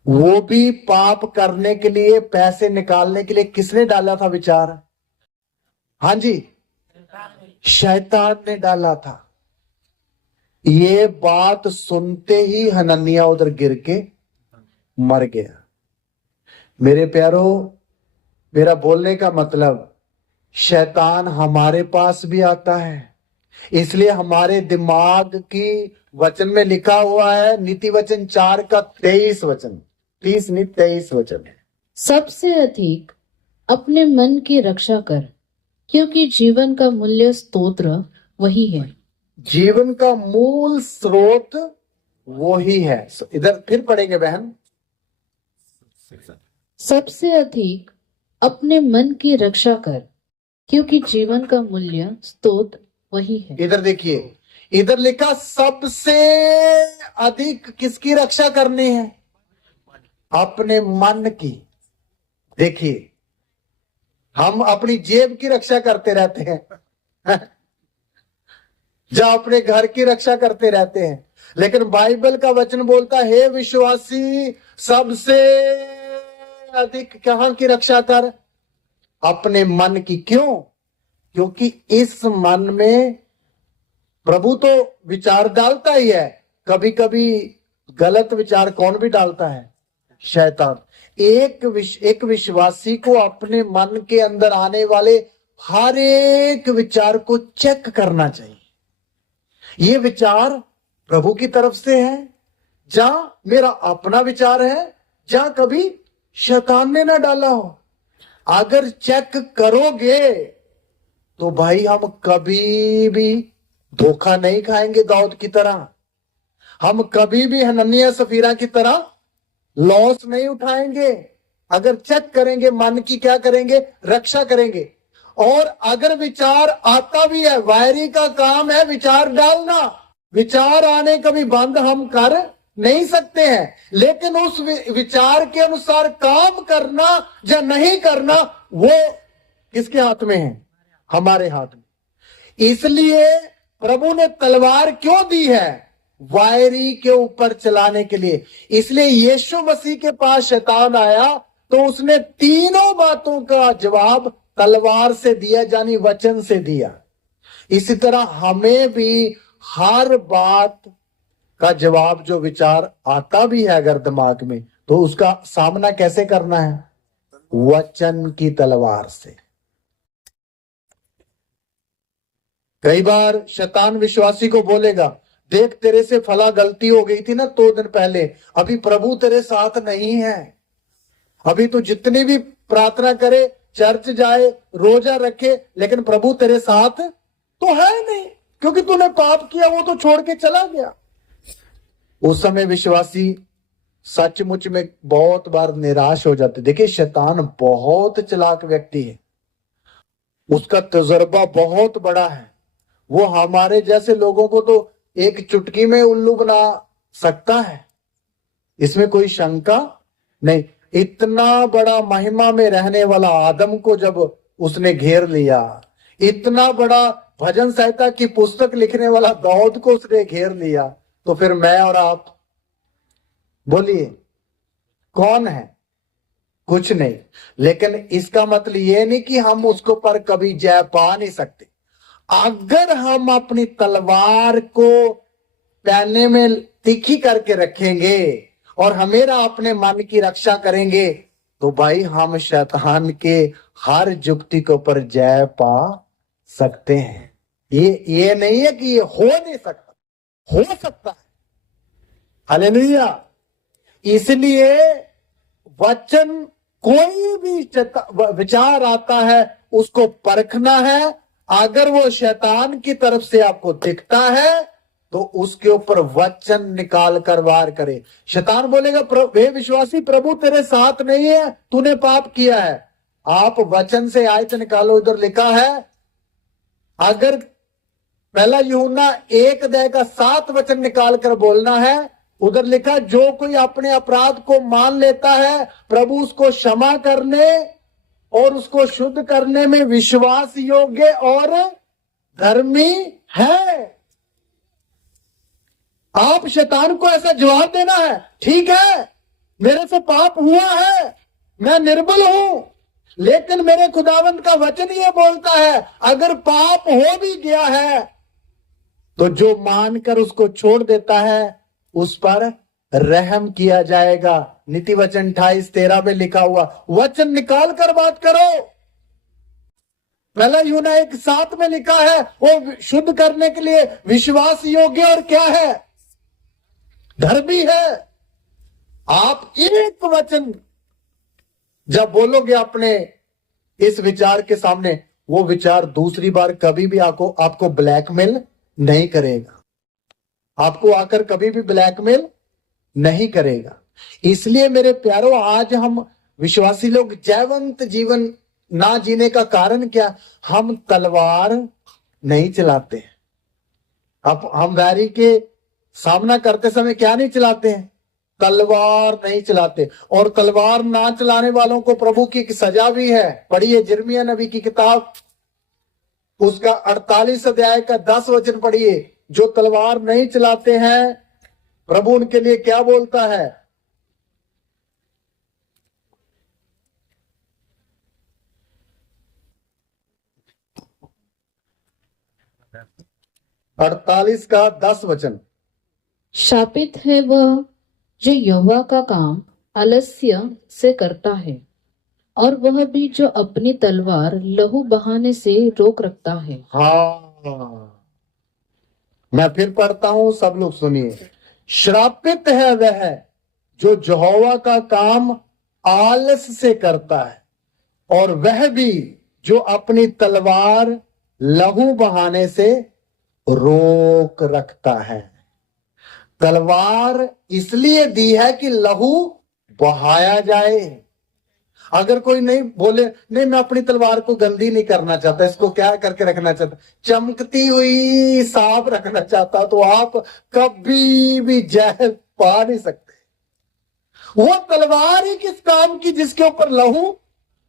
वो भी पाप करने के लिए, पैसे निकालने के लिए किसने डाला था विचार? हाँ जी, शैतान ने डाला था। ये बात सुनते ही हनन्याह उधर गिर के मर गया। मेरे प्यारों, मेरा बोलने का मतलब, शैतान हमारे पास भी आता है। इसलिए हमारे दिमाग की वचन में लिखा हुआ है, नीति वचन 4 का 23 वचन, 30 नहीं 23 वचन है। सबसे अधिक अपने मन की रक्षा कर, क्योंकि जीवन का मूल्य स्तोत्र वही है। जीवन का मूल स्रोत वो ही है। इधर फिर पढ़ेंगे बहन। सबसे अधिक अपने मन की रक्षा कर, क्योंकि जीवन का मूल्य स्तोत्र वही है। इधर देखिए, इधर लिखा सबसे अधिक किसकी रक्षा करनी है? अपने मन की। देखिए, हम अपनी जेब की रक्षा करते रहते हैं जब अपने घर की रक्षा करते रहते हैं, लेकिन बाइबल का वचन बोलता है, हे विश्वासी, सबसे अधिक कहां की रक्षा कर? अपने मन की। क्यों? क्योंकि इस मन में प्रभु तो विचार डालता ही है, कभी कभी गलत विचार कौन भी डालता है? शैतान। एक विश्वासी को अपने मन के अंदर आने वाले हर एक विचार को चेक करना चाहिए। ये विचार प्रभु की तरफ से है, जहां मेरा अपना विचार है, जहां कभी शैतान ने ना डाला हो। अगर चेक करोगे तो भाई हम कभी भी धोखा नहीं खाएंगे दाऊद की तरह। हम कभी भी हनन्याह सफीरा की तरह लॉस नहीं उठाएंगे। अगर चेक करेंगे, मन की क्या करेंगे? रक्षा करेंगे। और अगर विचार आता भी है, वायरी का काम है विचार डालना। विचार आने कभी बंद हम कर नहीं सकते हैं, लेकिन उस विचार के अनुसार काम करना या नहीं करना वो किसके हाथ में है? हमारे हाथ में। इसलिए प्रभु ने तलवार क्यों दी है? वायरी के ऊपर चलाने के लिए। इसलिए यीशु मसीह के पास शैतान आया तो उसने तीनों बातों का जवाब तलवार से दिया, यानी वचन से दिया। इसी तरह हमें भी हर बात का जवाब, जो विचार आता भी है अगर दिमाग में, तो उसका सामना कैसे करना है? वचन की तलवार से। कई बार शैतान विश्वासी को बोलेगा, देख तेरे से फला गलती हो गई थी ना 2 दिन पहले, अभी प्रभु तेरे साथ नहीं है। अभी तो जितनी भी प्रार्थना करे, चर्च जाए, रोजा रखे, लेकिन प्रभु तेरे साथ तो है नहीं, क्योंकि तूने पाप किया, वो तो छोड़ के चला गया। उस समय विश्वासी सचमुच में बहुत बार निराश हो जाते। देखिए शैतान बहुत चालाक व्यक्ति है, उसका तजुर्बा बहुत बड़ा है। वो हमारे जैसे लोगों को तो एक चुटकी में उल्लू बना सकता है, इसमें कोई शंका नहीं। इतना बड़ा महिमा में रहने वाला आदम को जब उसने घेर लिया, इतना बड़ा भजन संहिता की पुस्तक लिखने वाला दाऊद को उसने घेर लिया, तो फिर मैं और आप बोलिए कौन है? कुछ नहीं। लेकिन इसका मतलब ये नहीं कि हम उसको पर कभी जय पा नहीं सकते। अगर हम अपनी तलवार को पैने में तीखी करके रखेंगे और हमेशा अपने मन की रक्षा करेंगे, तो भाई हम शैतान के हर जुक्ति के ऊपर जय पा सकते हैं। ये नहीं है कि ये हो नहीं सकता, हो सकता है। हालेलुया। इसलिए वचन, कोई भी विचार आता है उसको परखना है। अगर वो शैतान की तरफ से आपको दिखता है तो उसके ऊपर वचन निकाल कर वार करे। शैतान बोलेगा, वे विश्वासी प्रभु तेरे साथ नहीं है, तूने पाप किया है। आप वचन से आयत निकालो, इधर लिखा है, अगर पहला यूहन्ना 1:7 वचन निकाल कर बोलना है, उधर लिखा, जो कोई अपने अपराध को मान लेता है, प्रभु उसको क्षमा करने और उसको शुद्ध करने में विश्वास योग्य और धर्मी है। आप शैतान को ऐसा जवाब देना है, ठीक है मेरे से पाप हुआ है, मैं निर्बल हूं, लेकिन मेरे खुदावंत का वचन ये बोलता है अगर पाप हो भी गया है तो जो मानकर उसको छोड़ देता है उस पर रहम किया जाएगा। नीति वचन 28:13 में लिखा हुआ। वचन निकाल कर बात करो। पहला यूहन्ना 1:7 में लिखा है, वो शुद्ध करने के लिए विश्वास योग्य और क्या है? धर्मी है। आप एक वचन जब बोलोगे अपने इस विचार के सामने, वो विचार दूसरी बार कभी भी आपको ब्लैकमेल नहीं करेगा, आपको आकर कभी भी ब्लैकमेल नहीं करेगा। इसलिए मेरे प्यारों, आज हम विश्वासी लोग जयवंत जीवन ना जीने का कारण क्या? हम तलवार नहीं चलाते। अब हम वैरी के सामना करते समय क्या नहीं चलाते हैं? तलवार नहीं चलाते। और तलवार ना चलाने वालों को प्रभु की एक सजा भी है। पढ़िए यिर्मयाह नबी की किताब, उसका 48 अध्याय का 10 वचन पढ़िए। जो तलवार नहीं चलाते हैं, प्रभु उनके लिए क्या बोलता है? 48 का 10 वचन। शापित है वह जो यहोवा का काम आलस्य से करता है, और वह भी जो अपनी तलवार लहू बहाने से रोक रखता है। हाँ, मैं फिर पढ़ता हूं, सब लोग सुनिए। श्रापित है वह जो यहोवा का काम आलस से करता है, और वह भी जो अपनी तलवार लहू बहाने से रोक रखता है। तलवार इसलिए दी है कि लहू बहाया जाए। अगर कोई नहीं बोले, नहीं मैं अपनी तलवार को गंदी नहीं करना चाहता, इसको क्या करके रखना चाहता, चमकती हुई साफ रखना चाहता, तो आप कभी भी जय पा नहीं सकते। वो तलवार ही किस काम की जिसके ऊपर लहू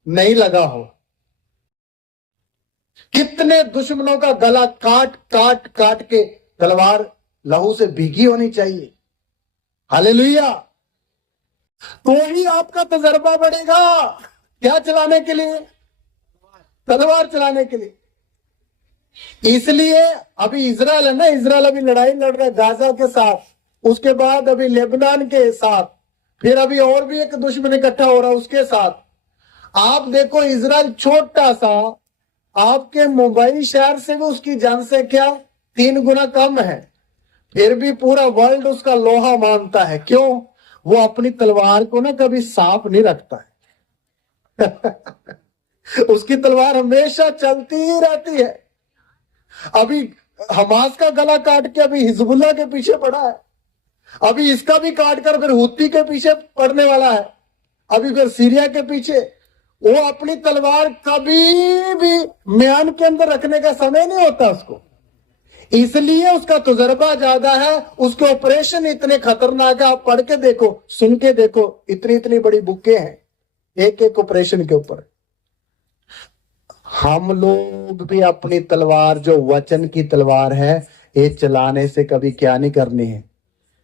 नहीं लगा हो। कितने दुश्मनों का गला काट काट काट के तलवार लहू से भीगी होनी चाहिए। हालेलुया। तो ही आपका तजर्बा बढ़ेगा। क्या चलाने के लिए? तलवार चलाने के लिए। इसलिए अभी इजराइल है ना, इजराइल अभी लड़ाई लड़ रहा है गाजा के साथ, उसके बाद अभी लेबनान के साथ, फिर अभी और भी एक दुश्मन इकट्ठा हो रहा है उसके साथ। आप देखो, इजराइल छोटा सा, आपके मुंबई शहर से भी उसकी जनसंख्या 3 गुना कम है, फिर भी पूरा वर्ल्ड उसका लोहा मानता है। क्यों? वो अपनी तलवार को ना कभी साफ नहीं रखता है। उसकी तलवार हमेशा चलती ही रहती है। अभी हमास का गला काट के अभी हिजबुल्लाह के पीछे पड़ा है, अभी इसका भी काट कर फिर हुती के पीछे पड़ने वाला है, अभी फिर सीरिया के पीछे। वो अपनी तलवार कभी भी म्यान के अंदर रखने का समय नहीं होता उसको, इसलिए उसका तजुर्बा ज्यादा है। उसके ऑपरेशन इतने खतरनाक है, आप पढ़ के देखो, सुन के देखो, इतनी इतनी बड़ी बुकें हैं एक एक ऑपरेशन के ऊपर। हम लोग भी अपनी तलवार जो वचन की तलवार है, ये चलाने से कभी क्या नहीं करनी है,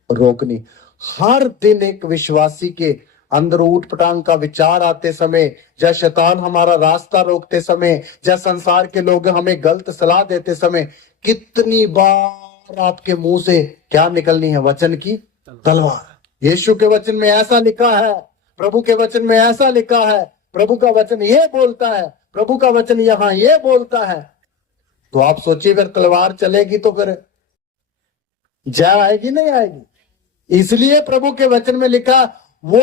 रोकनी। हर दिन एक विश्वासी के अंदर ऊट पटांग का विचार आते समय, या शैतान हमारा रास्ता रोकते समय, या संसार के लोग हमें गलत सलाह देते समय, कितनी बार आपके मुंह से क्या निकलनी है? वचन की तलवार। यीशु के वचन में ऐसा लिखा है, प्रभु के वचन में ऐसा लिखा है, प्रभु का वचन ये बोलता है, प्रभु का वचन यहां ये बोलता है। तो आप सोचिए, फिर तलवार चलेगी तो फिर जय आएगी नहीं आएगी? इसलिए प्रभु के वचन में लिखा, वो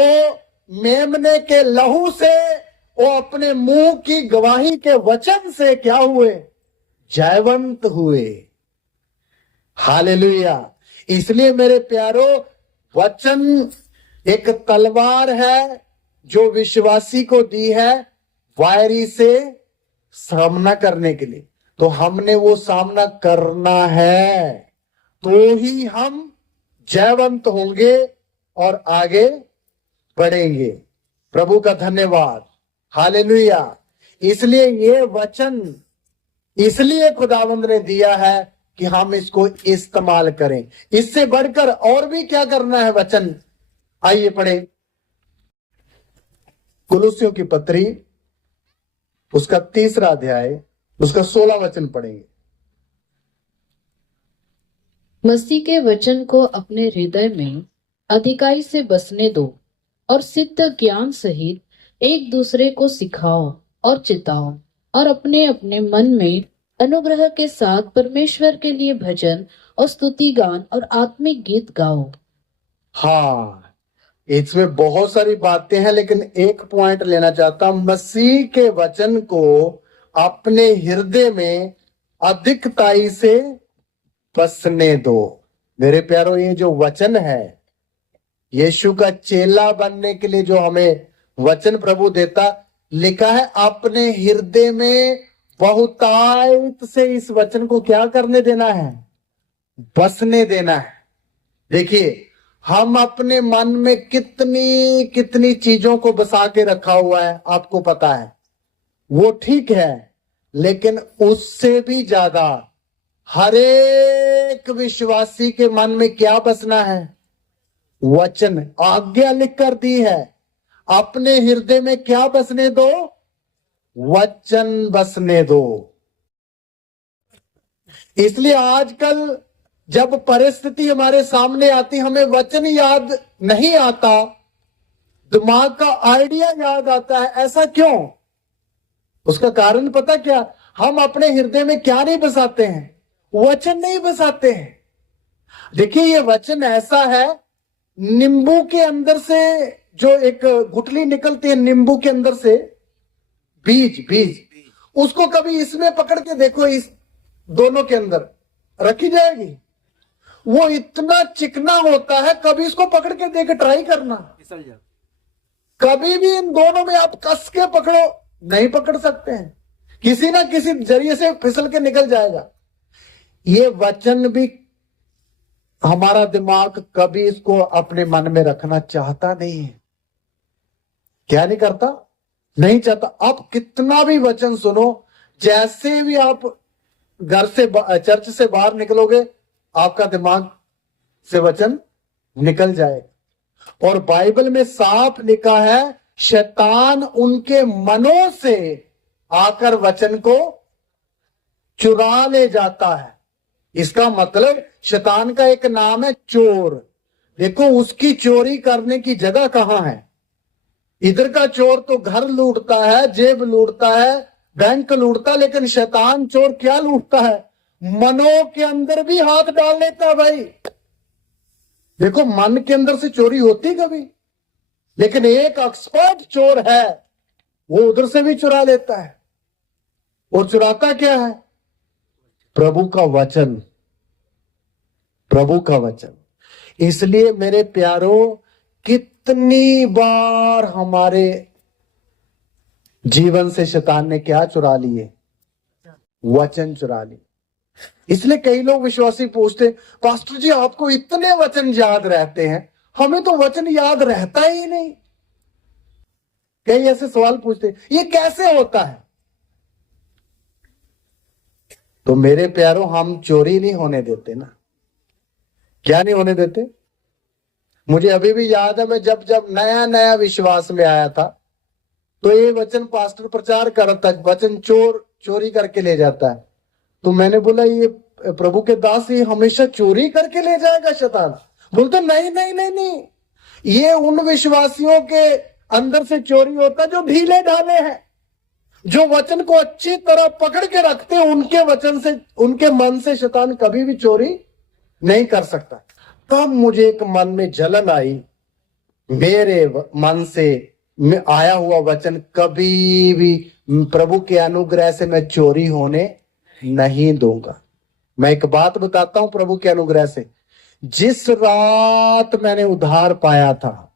मेमने के लहू से, वो अपने मुंह की गवाही के वचन से क्या हुए? जयवंत हुए। हालेलुया। इसलिए मेरे प्यारो, वचन एक तलवार है जो विश्वासी को दी है वायरी से सामना करने के लिए। तो हमने वो सामना करना है, तो ही हम जयवंत होंगे और आगे बढ़ेंगे। प्रभु का धन्यवाद। हालेलुया। इसलिए ये वचन इसलिए खुदावंद ने दिया है कि हम इसको इस्तेमाल करें। इससे बढ़कर और भी क्या करना है वचन? आइए पढ़े कुलुस्सियों की पत्री, उसका 3रा अध्याय, उसका 16 वचन पढ़ेंगे। मसीह के वचन को अपने हृदय में अधिकाई से बसने दो, और सिद्ध ज्ञान सहित एक दूसरे को सिखाओ और चिताओ, और अपने अपने मन में अनुग्रह के साथ परमेश्वर के लिए भजन और स्तुति गान और आत्मिक गीत गाओ। हाँ, इसमें बहुत सारी बातें हैं, लेकिन एक पॉइंट लेना चाहता हूं। मसीह के वचन को अपने हृदय में अधिकताई से बसने दो। मेरे प्यारो, ये जो वचन है, यीशु का चेला बनने के लिए जो हमें वचन प्रभु देता, लिखा है अपने हृदय में बहुतायत से इस वचन को क्या करने देना है? बसने देना है। देखिए, हम अपने मन में कितनी कितनी चीजों को बसा के रखा हुआ है, आपको पता है। वो ठीक है, लेकिन उससे भी ज्यादा हर एक विश्वासी के मन में क्या बसना है? वचन। आज्ञा लिख कर दी है, अपने हृदय में क्या बसने दो? वचन बसने दो। इसलिए आजकल जब परिस्थिति हमारे सामने आती, हमें वचन याद नहीं आता, दिमाग का आइडिया याद आता है। ऐसा क्यों? उसका कारण पता क्या? हम अपने हृदय में क्या नहीं बसाते हैं? वचन नहीं बसाते हैं। देखिए, ये वचन ऐसा है, नींबू के अंदर से जो एक गुठली निकलती है, नींबू के अंदर से बीज बीज, उसको कभी इसमें पकड़ के देखो, इस दोनों के अंदर रखी जाएगी? वो इतना चिकना होता है, कभी इसको पकड़ के देख, ट्राई करना, कभी भी इन दोनों में आप कस के पकड़ो, नहीं पकड़ सकते हैं, किसी ना किसी जरिए से फिसल के निकल जाएगा। ये वचन भी हमारा दिमाग कभी इसको अपने मन में रखना चाहता नहीं है। क्या नहीं करता? नहीं चाहता। आप कितना भी वचन सुनो, जैसे भी आप घर से चर्च से बाहर निकलोगे, आपका दिमाग से वचन निकल जाएगा। और बाइबल में साफ लिखा है, शैतान उनके मनों से आकर वचन को चुरा ले जाता है। इसका मतलब शैतान का एक नाम है चोर। देखो, उसकी चोरी करने की जगह कहां है? इधर का चोर तो घर लूटता है, जेब लूटता है, बैंक लूटता, लेकिन शैतान चोर क्या लूटता है? मनों के अंदर भी हाथ डाल लेता है भाई। देखो, मन के अंदर से चोरी होती कभी, लेकिन एक एक्सपर्ट चोर है, वो उधर से भी चुरा लेता है। और चुराता क्या है? प्रभु का वचन, प्रभु का वचन। इसलिए मेरे प्यारों, कितनी बार हमारे जीवन से शैतान ने क्या चुरा लिए? वचन चुरा लिए। इसलिए कई लोग विश्वासी पूछते, पास्टर जी आपको इतने वचन याद रहते हैं, हमें तो वचन याद रहता ही नहीं। कई ऐसे सवाल पूछते, ये कैसे होता है? तो मेरे प्यारों, हम चोरी नहीं होने देते ना। क्या नहीं होने देते? मुझे अभी भी याद है, मैं जब जब नया नया विश्वास में आया था, तो ये वचन पास्टर प्रचार करता, वचन चोरी करके ले जाता है। तो मैंने बोला, ये प्रभु के दास ये हमेशा चोरी करके ले जाएगा शैतान? बोलते नहीं नहीं नहीं नहीं, ये उन विश्वासियों के अंदर से चोरी होता जो ढीले ढाले हैं, जो वचन को अच्छी तरह पकड़ के रखते हैं। उनके वचन से, उनके मन से शैतान कभी भी चोरी नहीं कर सकता। तब मुझे एक मन में जलन आई, मेरे मन से आया हुआ वचन कभी भी प्रभु के अनुग्रह से मैं चोरी होने नहीं दूंगा। मैं एक बात बताता हूं, प्रभु के अनुग्रह से जिस रात मैंने उद्धार पाया था,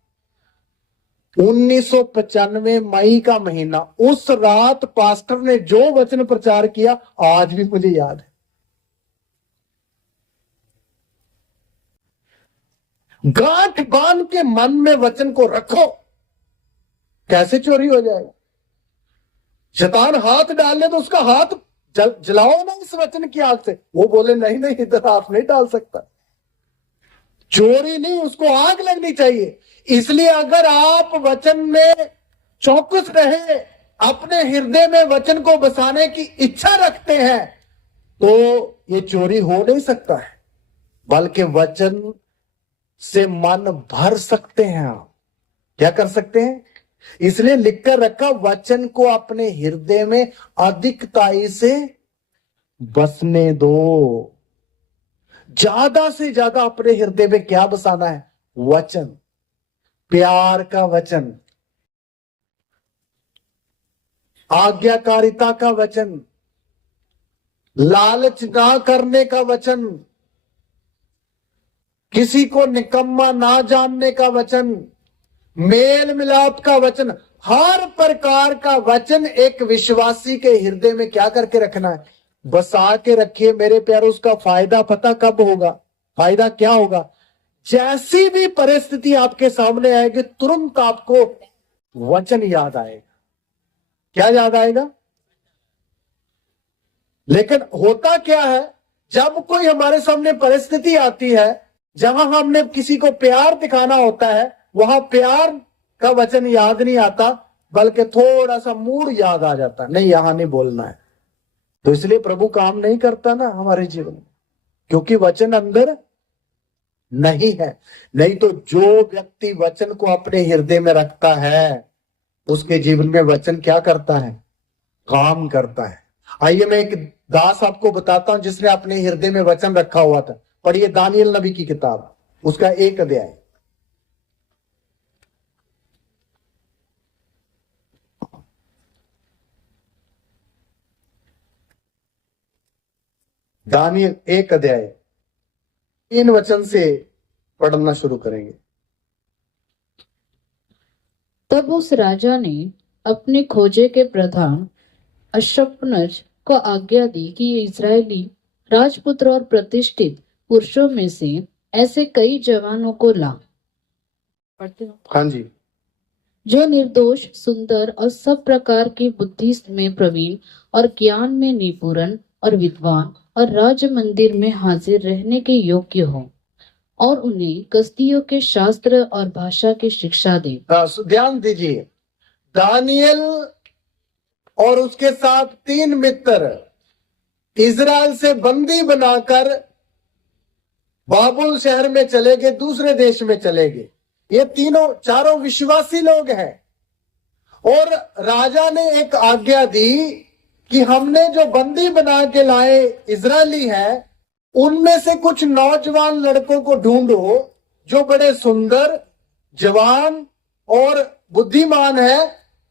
1995 मई का महीना, उस रात पास्टर ने जो वचन प्रचार किया, आज भी मुझे याद है। गांठ बांध के मन में वचन को रखो, कैसे चोरी हो जाएगा? शैतान हाथ डाल ले तो उसका हाथ जलाओ ना इस वचन की आग से। वो बोले नहीं नहीं, इधर हाथ नहीं डाल सकता। चोरी नहीं, उसको आग लगनी चाहिए। इसलिए अगर आप वचन में चौकस रहे, अपने हृदय में वचन को बसाने की इच्छा रखते हैं, तो ये चोरी हो नहीं सकता है, बल्कि वचन से मन भर सकते हैं आप। क्या कर सकते हैं? इसलिए लिखकर रखा, वचन को अपने हृदय में अधिकताई से बसने दो। ज्यादा से ज्यादा अपने हृदय में क्या बसाना है? वचन, प्यार का वचन, आज्ञाकारिता का वचन, लालच ना करने का वचन, किसी को निकम्मा ना जानने का वचन, मेल मिलाप का वचन। हर प्रकार का वचन एक विश्वासी के हृदय में क्या करके रखना है? बसा के रखिए मेरे प्यारों। उसका फायदा पता कब होगा? फायदा क्या होगा? जैसी भी परिस्थिति आपके सामने आएगी, तुरंत आपको वचन याद आएगा। क्या याद आएगा? लेकिन होता क्या है, जब कोई हमारे सामने परिस्थिति आती है जहां हमने किसी को प्यार दिखाना होता है, वहां प्यार का वचन याद नहीं आता, बल्कि थोड़ा सा मूड याद आ जाता है। नहीं, यहां नहीं बोलना है, तो इसलिए प्रभु काम नहीं करता ना हमारे जीवन में, क्योंकि वचन अंदर नहीं है। नहीं तो जो व्यक्ति वचन को अपने हृदय में रखता है उसके जीवन में वचन क्या करता है? काम करता है। आइए मैं एक दास आपको बताता हूं जिसने अपने हृदय में वचन रखा हुआ था। पढ़िए दानियल नबी की किताब, उसका 1 अध्याय। दानियल 1 अध्याय 3 वचन से पढ़ना शुरू करेंगे। तब उस राजा ने अपने खोजे के प्रधान अशपनज को आज्ञा दी कि ये इजरायली राजपुत्र और प्रतिष्ठित पुरुषों में से ऐसे कई जवानों को ला, पढ़ते हो, हाँ जी, जो निर्दोष, सुंदर और सब प्रकार की बुद्धि में प्रवीण और ज्ञान में निपुण और विद्वान और राज मंदिर में हाजिर रहने के योग्य हो, और उन्हें कसदियों के शास्त्र और भाषा की शिक्षा दे। ध्यान दीजिए, दानियल और उसके साथ 3 मित्र इजराइल से बंदी बनाकर बाबुल शहर में चले गए, दूसरे देश में चले गए। ये चारों विश्वासी लोग हैं। और राजा ने एक आज्ञा दी कि हमने जो बंदी बना के लाए इजरायली हैं, उनमें से कुछ नौजवान लड़कों को ढूंढो जो बड़े सुंदर, जवान और बुद्धिमान है,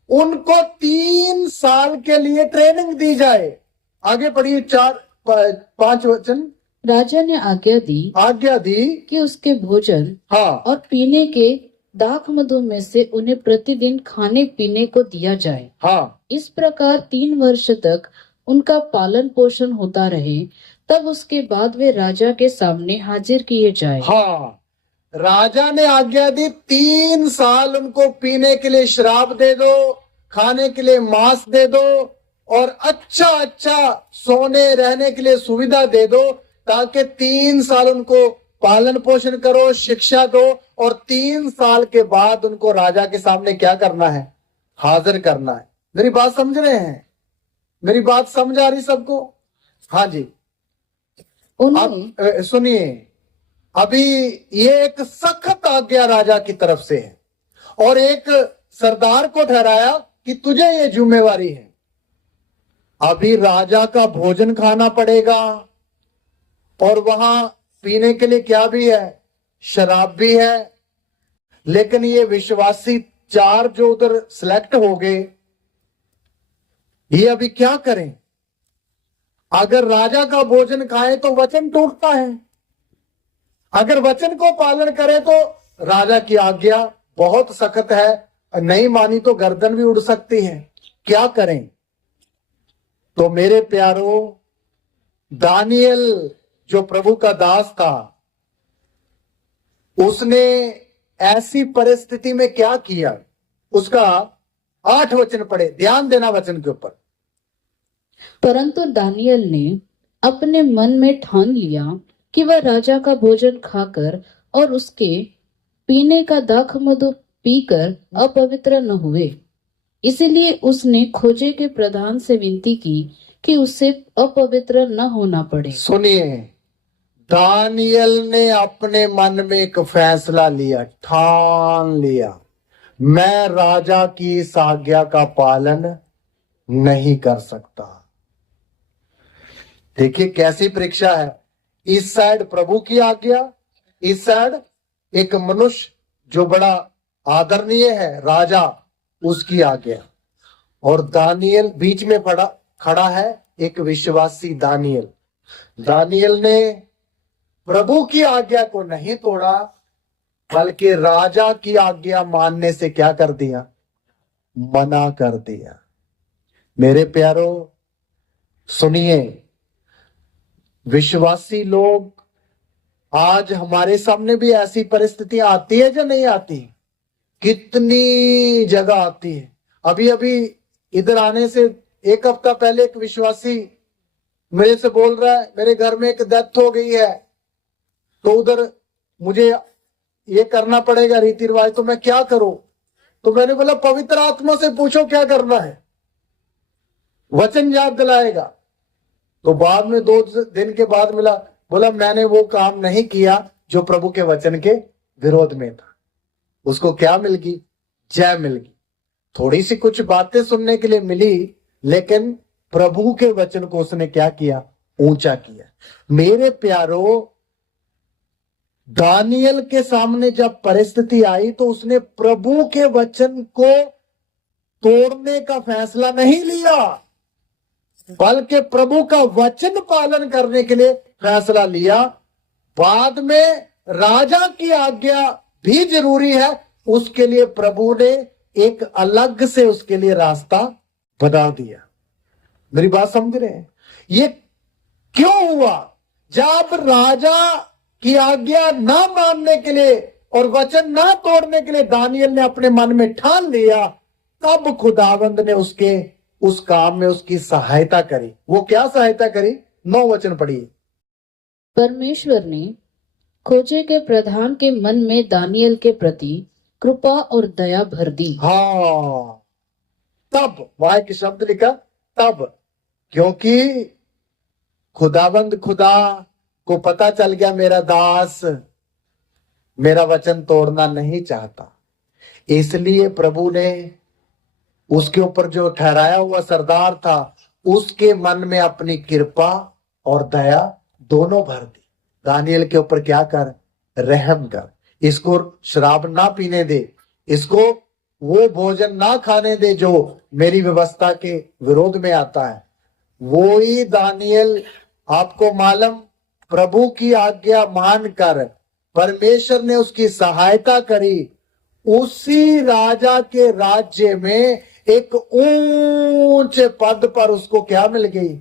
उनको 3 साल के लिए ट्रेनिंग दी जाए। आगे पढ़िए 4-5 वचन। राजा ने आज्ञा दी कि उसके भोजन हाँ, और पीने के दाख मधु में से उन्हें प्रतिदिन खाने पीने को दिया जाए। हाँ, इस प्रकार 3 वर्ष तक उनका पालन पोषण होता रहे, तब उसके बाद वे राजा के सामने हाजिर किए जाए। हाँ, राजा ने आज्ञा दी 3 साल उनको पीने के लिए शराब दे दो, खाने के लिए मांस दे दो और अच्छा अच्छा सोने रहने के लिए सुविधा दे दो, ताकि 3 साल उनको पालन पोषण करो, शिक्षा दो, और 3 साल के बाद उनको राजा के सामने क्या करना है? हाजिर करना है। मेरी बात समझ रहे हैं? मेरी बात समझ आ रही सबको? हाँ जी। उन्होंने अब सुनिए, अभी ये एक सख्त आज्ञा राजा की तरफ से है, और एक सरदार को ठहराया कि तुझे ये जिम्मेवारी है। अभी राजा का भोजन खाना पड़ेगा, और वहां पीने के लिए क्या भी है? शराब भी है। लेकिन ये विश्वासी 4 जो उधर सिलेक्ट हो गए, ये अभी क्या करें? अगर राजा का भोजन खाएं तो वचन टूटता है, अगर वचन को पालन करें तो राजा की आज्ञा बहुत सख्त है, नहीं मानी तो गर्दन भी उड़ सकती है। क्या करें? तो मेरे प्यारों, दानियल जो प्रभु का दास था, उसने ऐसी परिस्थिति में क्या किया? उसका 8 वचन पढ़े, ध्यान देना वचन के ऊपर। परंतु दानियल ने अपने मन में ठान लिया कि वह राजा का भोजन खाकर और उसके पीने का दाख मधु पीकर अपवित्र न हुए। इसलिए उसने खोजे के प्रधान से विनती की कि उससे अपवित्र न होना पड़े। सुनिए, दानियल ने अपने मन में एक फैसला लिया, ठान लिया, मैं राजा की इस आज्ञा का पालन नहीं कर सकता। देखिए कैसी परीक्षा है। इस साइड प्रभु की आज्ञा, इस साइड एक मनुष्य जो बड़ा आदरणीय है, राजा, उसकी आज्ञा। और दानियल बीच में खड़ा है, एक विश्वासी दानियल। दानियल ने प्रभु की आज्ञा को नहीं तोड़ा, बल्कि राजा की आज्ञा मानने से क्या कर दिया? मना कर दिया। मेरे प्यारो सुनिए, विश्वासी लोग, आज हमारे सामने भी ऐसी परिस्थितियां आती है या नहीं आती? कितनी जगह आती है। अभी अभी इधर आने से 1 हफ्ता पहले एक विश्वासी मेरे से बोल रहा है, मेरे घर में एक डेथ हो गई है, तो उधर मुझे ये करना पड़ेगा रीति रिवाज, तो मैं क्या करूं? तो मैंने बोला पवित्र आत्मा से पूछो क्या करना है, वचन याद दिलाएगा। तो बाद में 2 दिन के बाद मिला, बोला मैंने वो काम नहीं किया जो प्रभु के वचन के विरोध में था। उसको क्या मिल गई? जय मिल गई। थोड़ी सी कुछ बातें सुनने के लिए मिली, लेकिन प्रभु के वचन को उसने क्या किया? ऊंचा किया। मेरे प्यारो, दानियल के सामने जब परिस्थिति आई तो उसने प्रभु के वचन को तोड़ने का फैसला नहीं लिया, बल्कि प्रभु का वचन पालन करने के लिए फैसला लिया। बाद में राजा की आज्ञा भी जरूरी है, उसके लिए प्रभु ने एक अलग से उसके लिए रास्ता बना दिया। मेरी बात समझ रहे हैं? ये क्यों हुआ? जब राजा की आज्ञा ना मानने के लिए और वचन ना तोड़ने के लिए दानियल ने अपने मन में ठान लिया, तब खुदावंद ने उसके उस काम में उसकी सहायता करी। वो क्या सहायता करी? 9 वचन पढ़िए। परमेश्वर ने खोजे के प्रधान के मन में दानियल के प्रति कृपा और दया भर दी। हाँ, तब वहां एक शब्द लिखा, तब, क्योंकि खुदावंद खुदा को पता चल गया मेरा दास मेरा वचन तोड़ना नहीं चाहता, इसलिए प्रभु ने उसके ऊपर जो ठहराया हुआ सरदार था उसके मन में अपनी कृपा और दया दोनों भर दी। दानियल के ऊपर क्या कर? रहम कर। इसको शराब ना पीने दे, इसको वो भोजन ना खाने दे जो मेरी व्यवस्था के विरोध में आता है। वो ही दानियल, आपको मालूम, प्रभु की आज्ञा मानकर परमेश्वर ने उसकी सहायता करी। उसी राजा के राज्य में एक ऊंचे पद पर उसको क्या मिल गई?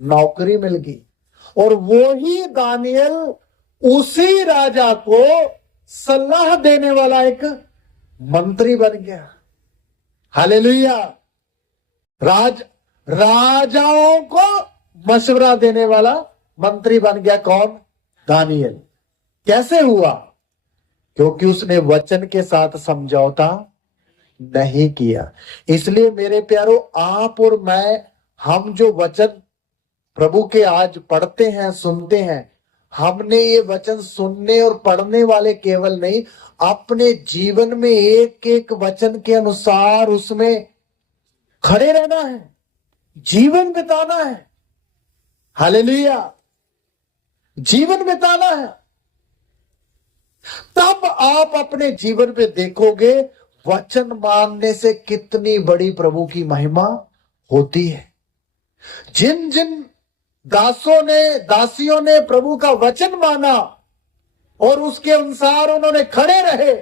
नौकरी मिल गई। और वो ही दानियल उसी राजा को सलाह देने वाला एक मंत्री बन गया। हालेलुया। राजाओं को मशवरा देने वाला मंत्री बन गया। कौन? दानियल। कैसे हुआ? क्योंकि उसने वचन के साथ समझौता नहीं किया। इसलिए मेरे प्यारो, आप और मैं, हम जो वचन प्रभु के आज पढ़ते हैं, सुनते हैं, हमने ये वचन सुनने और पढ़ने वाले केवल नहीं, अपने जीवन में एक एक वचन के अनुसार उसमें खड़े रहना है, जीवन बिताना है। हालेलुया। जीवन बिताना है। तब आप अपने जीवन में देखोगे वचन मानने से कितनी बड़ी प्रभु की महिमा होती है। जिन जिन दासियों ने प्रभु का वचन माना और उसके अनुसार उन्होंने खड़े रहे,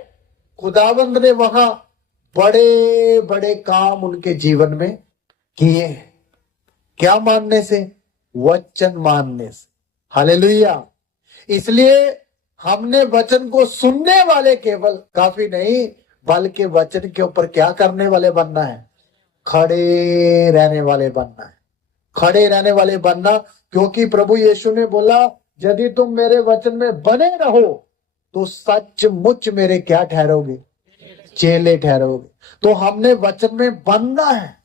खुदावंद ने वहां बड़े बड़े काम उनके जीवन में किए। क्या मानने से? वचन मानने से। हालेलुया। इसलिए हमने वचन को सुनने वाले केवल काफी नहीं, बल्कि वचन के ऊपर क्या करने वाले बनना है? खड़े रहने वाले बनना है। खड़े रहने वाले बनना, क्योंकि प्रभु यीशु ने बोला, यदि तुम मेरे वचन में बने रहो तो सचमुच मेरे क्या ठहरोगे? चेले ठहरोगे। तो हमने वचन में बनना है,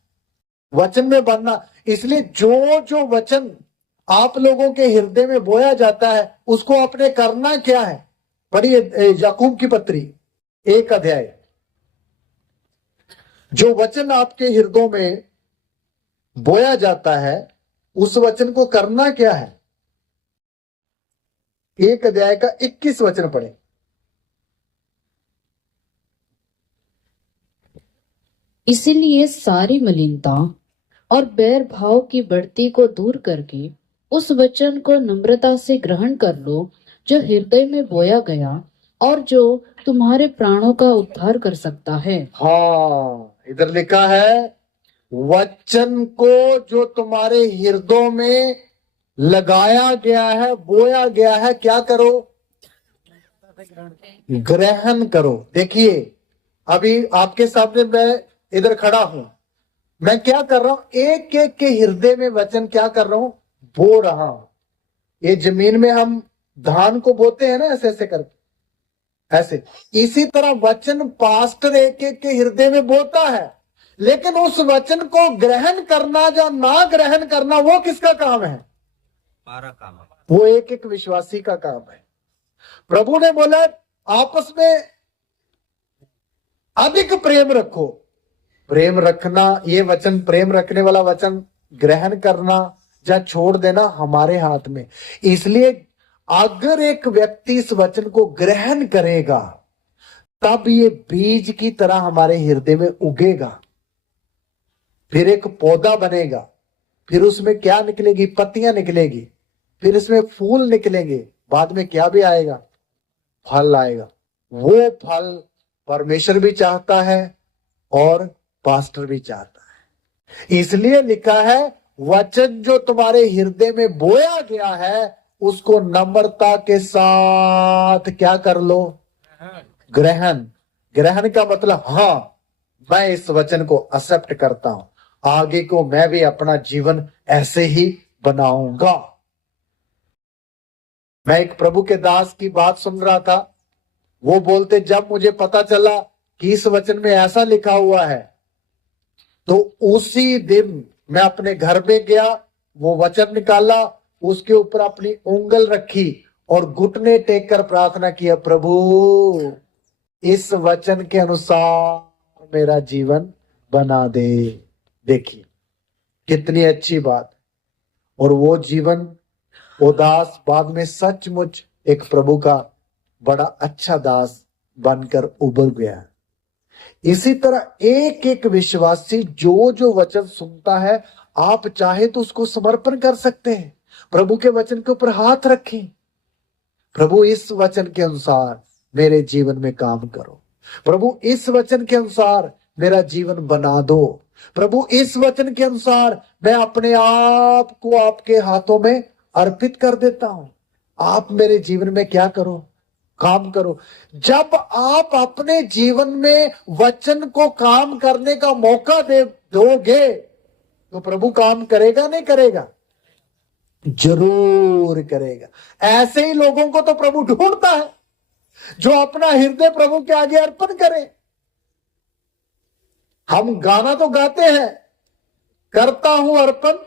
वचन में बनना। इसलिए जो जो वचन आप लोगों के हृदय में बोया जाता है उसको आपने करना क्या है? पढ़िए याकूब की पत्री 1 अध्याय। जो वचन आपके हृदयों में बोया जाता है उस वचन को करना क्या है? 1 अध्याय का 21 वचन पढ़े। इसीलिए सारी मलिनता और बैर भाव की बढ़ती को दूर करके उस वचन को नम्रता से ग्रहण कर लो जो हृदय में बोया गया और जो तुम्हारे प्राणों का उद्धार कर सकता है। हाँ, इधर लिखा है, वचन को जो तुम्हारे हृदयों में लगाया गया है, बोया गया है, क्या करो? ग्रहण करो। देखिए, अभी आपके सामने मैं इधर खड़ा हूं, मैं क्या कर रहा हूं? एक एक के हृदय में वचन क्या कर रहा हूं? बो रहा हूं। ये जमीन में हम धान को बोते हैं ना, ऐसे ऐसे करके, ऐसे। इसी तरह वचन पास्टर एक एक के हृदय में बोता है, लेकिन उस वचन को ग्रहण करना या ना ग्रहण करना वो किसका काम है? हमारा काम है। वो एक एक विश्वासी का काम है। प्रभु ने बोला आपस में अधिक प्रेम रखो। प्रेम रखना, ये वचन, प्रेम रखने वाला वचन ग्रहण करना या छोड़ देना हमारे हाथ में। इसलिए अगर एक व्यक्ति इस वचन को ग्रहण करेगा तब ये बीज की तरह हमारे हृदय में उगेगा, फिर एक पौधा बनेगा, फिर उसमें क्या निकलेगी? पत्तियां निकलेगी, फिर इसमें फूल निकलेंगे, बाद में क्या भी आएगा? फल आएगा। वो फल परमेश्वर भी चाहता है और पास्टर भी चाहता है। इसलिए लिखा है वचन जो तुम्हारे हृदय में बोया गया है उसको नम्रता के साथ क्या कर लो? ग्रहण। ग्रहण का मतलब हाँ, मैं इस वचन को एक्सेप्ट करता हूं, आगे को मैं भी अपना जीवन ऐसे ही बनाऊंगा। मैं एक प्रभु के दास की बात सुन रहा था। वो बोलते जब मुझे पता चला कि इस वचन में ऐसा लिखा हुआ है तो उसी दिन मैं अपने घर में गया, वो वचन निकाला, उसके ऊपर अपनी उंगल रखी और घुटने टेक कर प्रार्थना किया, प्रभु इस वचन के अनुसार मेरा जीवन बना दे। देखिए कितनी अच्छी बात। और वो जीवन, वो दास बाद में सचमुच एक प्रभु का बड़ा अच्छा दास बनकर उभर गया। इसी तरह एक एक विश्वासी जो जो वचन सुनता है, आप चाहे तो उसको समर्पण कर सकते हैं। प्रभु के वचन के ऊपर हाथ रखें, प्रभु इस वचन के अनुसार मेरे जीवन में काम करो, प्रभु इस वचन के अनुसार मेरा जीवन बना दो, प्रभु इस वचन के अनुसार मैं अपने आप को आपके हाथों में अर्पित कर देता हूं। आप मेरे जीवन में क्या करो? काम करो। जब आप अपने जीवन में वचन को काम करने का मौका दे दोगे तो प्रभु काम करेगा नहीं करेगा? जरूर करेगा। ऐसे ही लोगों को तो प्रभु ढूंढता है जो अपना हृदय प्रभु के आगे अर्पण करे। हम गाना तो गाते हैं, करता हूं अर्पण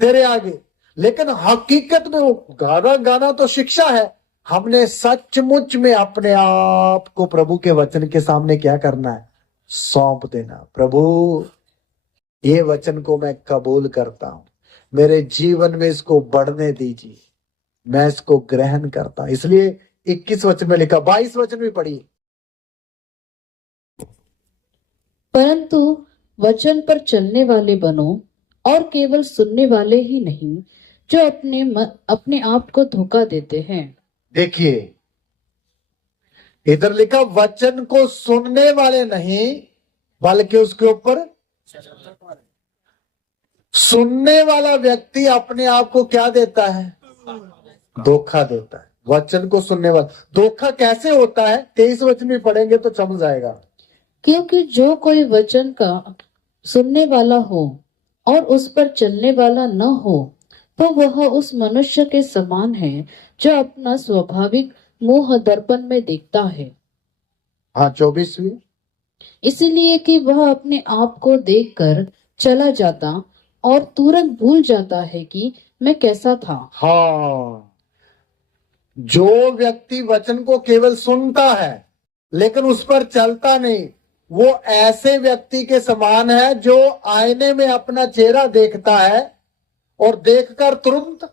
तेरे आगे, लेकिन हकीकत में वो गाना तो शिक्षा है। हमने सचमुच में अपने आप को प्रभु के वचन के सामने क्या करना है? सौंप देना। प्रभु ये वचन को मैं कबूल करता हूं, मेरे जीवन में इसको बढ़ने दीजिए, मैं इसको ग्रहण करता हूं। इसलिए 21 वचन में लिखा, 22 वचन भी पढ़िए। परंतु वचन पर चलने वाले बनो और केवल सुनने वाले ही नहीं जो अपने आप को धोखा देते हैं। देखिए इधर लिखा वचन को सुनने वाले नहीं बल्कि उसके ऊपर सुनने वाला व्यक्ति अपने आप को क्या देता है? धोखा देता है। वचन को सुनने वाला धोखा कैसे होता है? 23 वचन भी पढ़ेंगे तो समझ आएगा। क्योंकि जो कोई वचन का सुनने वाला हो और उस पर चलने वाला न हो तो वह उस मनुष्य के समान है जो अपना स्वाभाविक मुंह दर्पण में देखता है। हाँ 24वीं। इसीलिए कि वह अपने आप को देखकर चला जाता और तुरंत भूल जाता है कि मैं कैसा था। हाँ, जो व्यक्ति वचन को केवल सुनता है लेकिन उस पर चलता नहीं, वो ऐसे व्यक्ति के समान है जो आईने में अपना चेहरा देखता है और देखकर तुरंत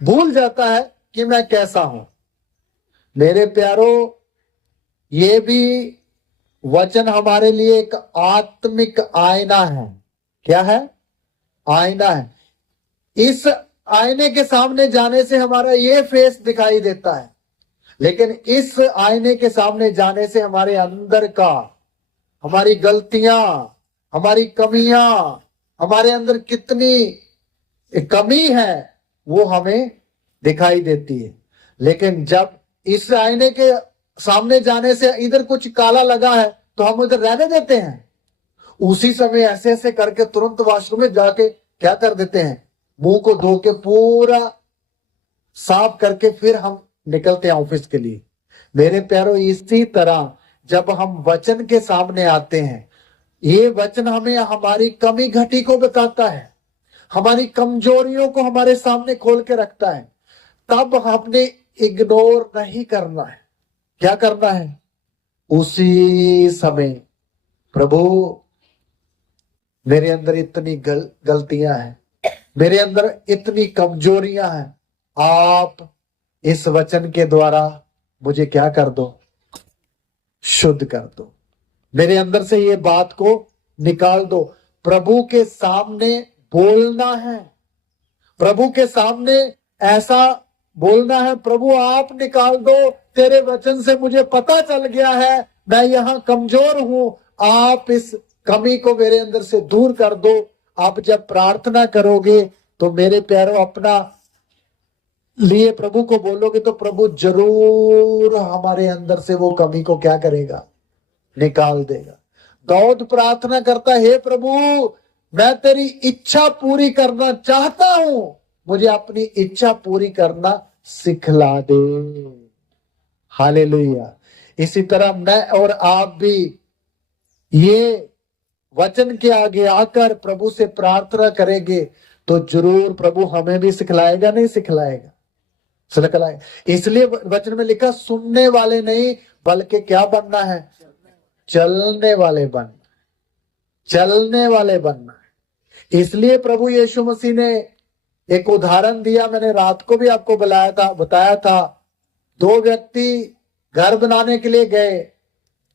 भूल जाता है कि मैं कैसा हूं। मेरे प्यारो, ये भी वचन हमारे लिए एक आत्मिक आईना है। क्या है? आईना है। इस आईने के सामने जाने से हमारा ये फेस दिखाई देता है, लेकिन इस आईने के सामने जाने से हमारे अंदर का, हमारी गलतियां, हमारी कमियां, हमारे अंदर कितनी कमी है वो हमें दिखाई देती है। लेकिन जब इस आईने के सामने जाने से इधर कुछ काला लगा है तो हम उधर रहने देते हैं। उसी समय ऐसे ऐसे करके तुरंत वॉशरूम में जाके क्या कर देते हैं? मुंह को धो के पूरा साफ करके फिर हम निकलते हैं ऑफिस के लिए। मेरे प्यारो, इसी तरह जब हम वचन के सामने आते हैं, ये वचन हमें हमारी कमी घटी को बताता है, हमारी कमजोरियों को हमारे सामने खोल के रखता है, तब हमने इग्नोर नहीं करना है। क्या करना है? उसी समय, प्रभु मेरे अंदर इतनी गलतियां हैं, मेरे अंदर इतनी कमजोरियां हैं, आप इस वचन के द्वारा मुझे क्या कर दो? शुद्ध कर दो। मेरे अंदर से ये बात को निकाल दो। प्रभु के सामने बोलना है, प्रभु के सामने ऐसा बोलना है, प्रभु आप निकाल दो, तेरे वचन से मुझे पता चल गया है मैं यहां कमजोर हूं, आप इस कमी को मेरे अंदर से दूर कर दो। आप जब प्रार्थना करोगे तो मेरे प्यारों अपना लिए प्रभु को बोलोगे तो प्रभु जरूर हमारे अंदर से वो कमी को क्या करेगा? निकाल देगा। दाऊद प्रार्थना करता है, हे प्रभु मैं तेरी इच्छा पूरी करना चाहता हूं, मुझे अपनी इच्छा पूरी करना सिखला दे। हालेलुया। इसी तरह मैं और आप भी ये वचन के आगे आकर प्रभु से प्रार्थना करेंगे तो जरूर प्रभु हमें भी सिखलाएगा, नहीं सिखलाएगा? सिखलाएगा। इसलिए वचन में लिखा सुनने वाले नहीं बल्कि क्या बनना है? चलने वाले बनना, चलने वाले बनना है। इसलिए प्रभु यीशु मसीह ने एक उदाहरण दिया, मैंने रात को भी आपको बताया था। दो व्यक्ति घर बनाने के लिए गए,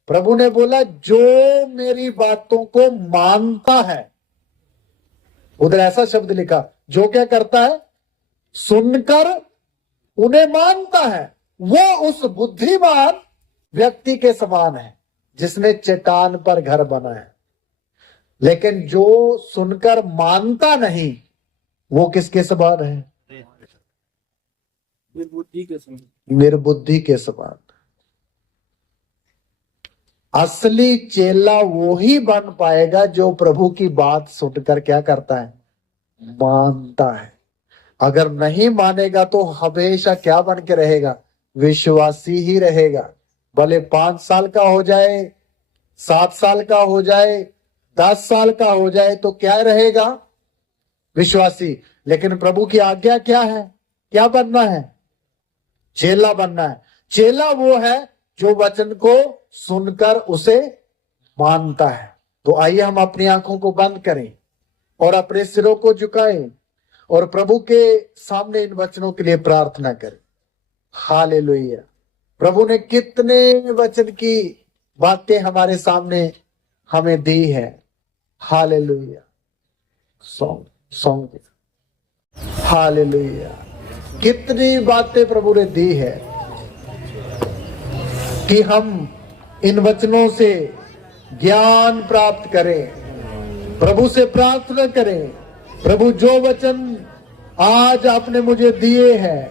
प्रभु ने बोला जो मेरी बातों को मानता है, उधर ऐसा शब्द लिखा, जो क्या करता है? सुनकर उन्हें मानता है, वो उस बुद्धिमान व्यक्ति के समान है जिसने चट्टान पर घर बनाया। लेकिन जो सुनकर मानता नहीं वो किसके समान है? निर्बुद्धि के समान। असली चेला वो ही बन पाएगा जो प्रभु की बात सुनकर क्या करता है? मानता है। अगर नहीं मानेगा तो हमेशा क्या बन के रहेगा? विश्वासी ही रहेगा। भले 5 साल का हो जाए, 7 साल का हो जाए, 10 साल का हो जाए, तो क्या रहेगा? विश्वासी। लेकिन प्रभु की आज्ञा क्या है? क्या बनना है? चेला बनना है। चेला वो है जो वचन को सुनकर उसे मानता है। तो आइए हम अपनी आंखों को बंद करें और अपने सिरों को झुकाएं और प्रभु के सामने इन वचनों के लिए प्रार्थना करें। हालेलुया। प्रभु ने कितने वचन की बातें हमारे सामने हमें दी है। हालेलुया। Song hallelujah. कितनी बातें प्रभु ने दी है कि हम इन वचनों से ज्ञान प्राप्त करें, प्रभु से प्रार्थना करें। प्रभु जो वचन आज आपने मुझे दिए हैं,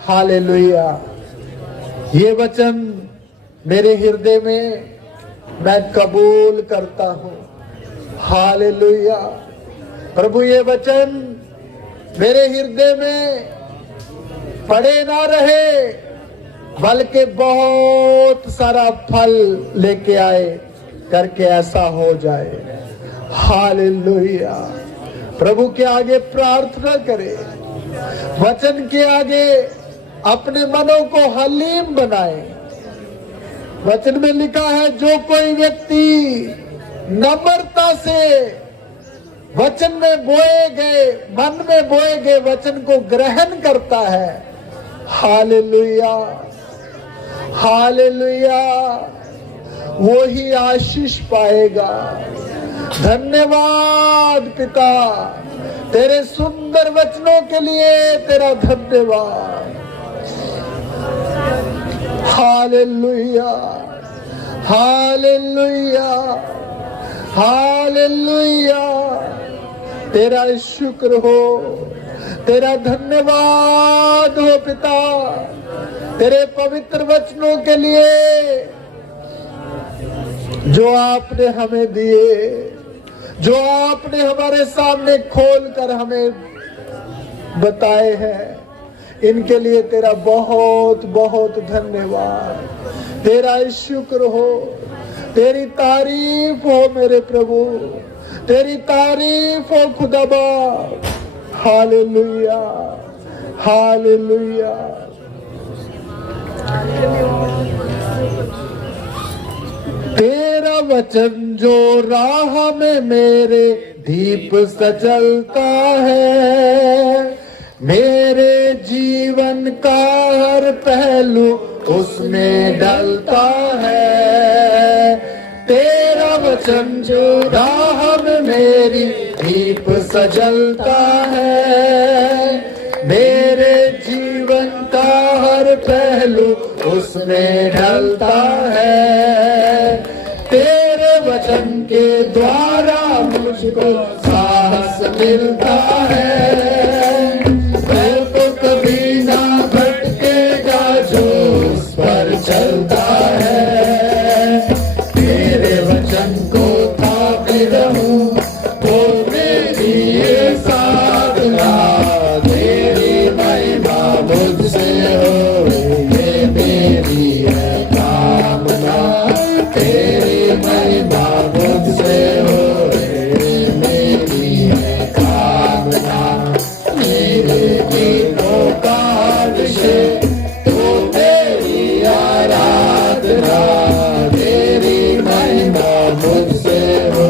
हालेलुया, ये वचन मेरे हृदय में मैं कबूल करता हूं। हालेलुया। प्रभु ये वचन मेरे हृदय में पड़े ना रहे बल्कि बहुत सारा फल लेके आए करके ऐसा हो जाए। हालेलुया। प्रभु के आगे प्रार्थना करें, वचन के आगे अपने मनों को हलीम बनाए। वचन में लिखा है जो कोई व्यक्ति नम्रता से वचन में बोए गए, मन में बोए गए वचन को ग्रहण करता है, हालेलुया हालेलुया, वो ही आशीष पाएगा। धन्यवाद पिता तेरे सुंदर वचनों के लिए, तेरा धन्यवाद। Hallelujah hallelujah hallelujah. तेरा शुक्र हो, तेरा धन्यवाद हो पिता, तेरे पवित्र वचनों के लिए जो आपने हमें दिए, जो आपने हमारे सामने खोल कर हमें बताए हैं। इनके लिए तेरा बहुत बहुत धन्यवाद, तेरा शुक्र हो, तेरी तारीफ हो मेरे प्रभु। तेरी तारीफ हो खुदाबा। Hallelujah, hallelujah. तेरा वचन जो राह में मेरे दीप सजलता है, मेरे जीवन का हर पहलू उसमें ढलता है। तेरा वचन जो राह में मेरी दीप सजलता है, मेरे जीवन का हर पहलू उसमें ढलता है। तेरे वचन के द्वारा मुझको साहस मिलता है, मैं तो कभी ना भटकेगा जो उस पर चलता है। तेरे वचन को थामे रहूं वो मेरी ये साधना, तेरी महिमा मुझसे हो ये मेरी है कामना। तेरी महिमा मुझसे हो ये मेरी है कामना। मेरे गीतों का विषय तो मेरी आराधना, तेरी महिमा मुझसे हो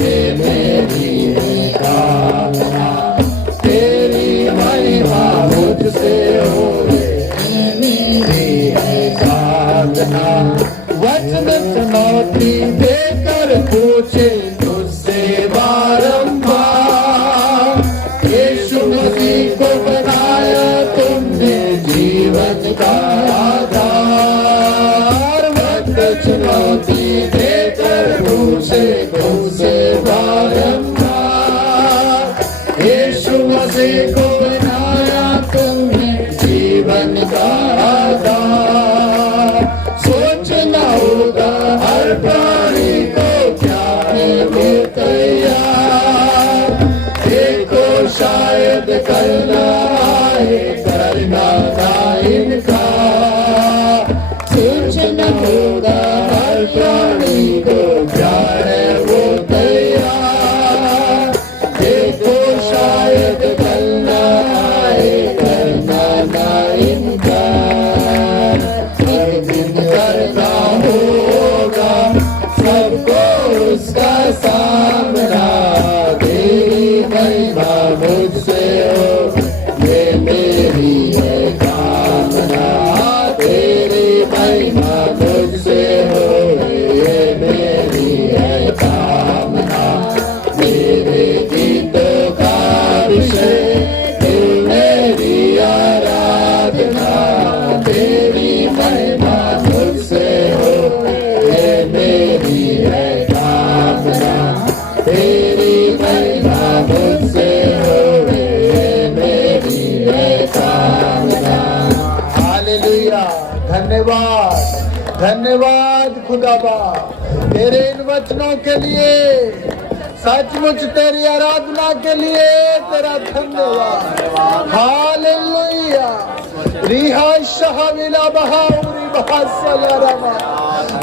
ये मेरी है कामना। तेरी महिमा मुझसे हो ये मेरी है कामना। वचन चुनौती देकर पूछे तुझसे बारंबार, यीशु मसीह को बनाया तुमने जीवन का आधार। वचन चुनौती देकर पूछे तुझसे बारंबार, यीशु मसीह को बनाया तुमने जीवन का आधार। सोचना होगा हर प्राणी को क्या है वो तैयार, देखो शायद करना आए करना ना इनकार। सोचना होगा हर प्राणी को क्या है वो तैयार, देखो शायद करना आए करना ना इनकार। एक दिन करना होगा सबको उसका सामना, तेरी महिमा मुझसे हो ये मेरी है कामना। तेरी महिमा मुझसे हो ये मेरी है कामना। मेरे गीतों का विषय तू मेरी आराधना, तेरी महिमा मुझसे हो ये मेरी है कामना। तेरी महिमा मुझसे हो ये मेरी है कामना। हालेलुया, धन्यवाद, धन्यवाद खुदाबा तेरे इन वचनों के लिए, सचमुच तेरी आराधना के लिए तेरा धन्यवाद। हालेलुया, रिहा शहविला बहाउरी बहासलरमा।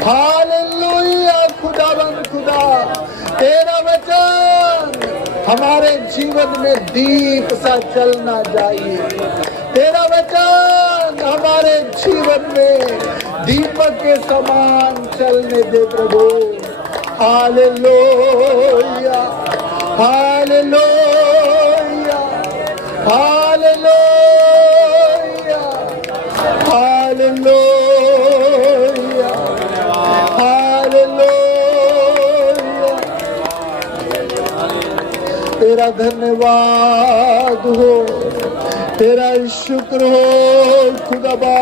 हालेलुया, खुदावन खुदा तेरा वचन हमारे जीवन में दीप सा चलना चाहिए। तेरा वचन हमारे जीवन में दीपक के समान चलने दे प्रभु। Hallelujah, hallelujah, hallelujah, hallelujah, hallelujah. तेरा धन्यवाद हो, तेरा शुक्र हो खुदाबा,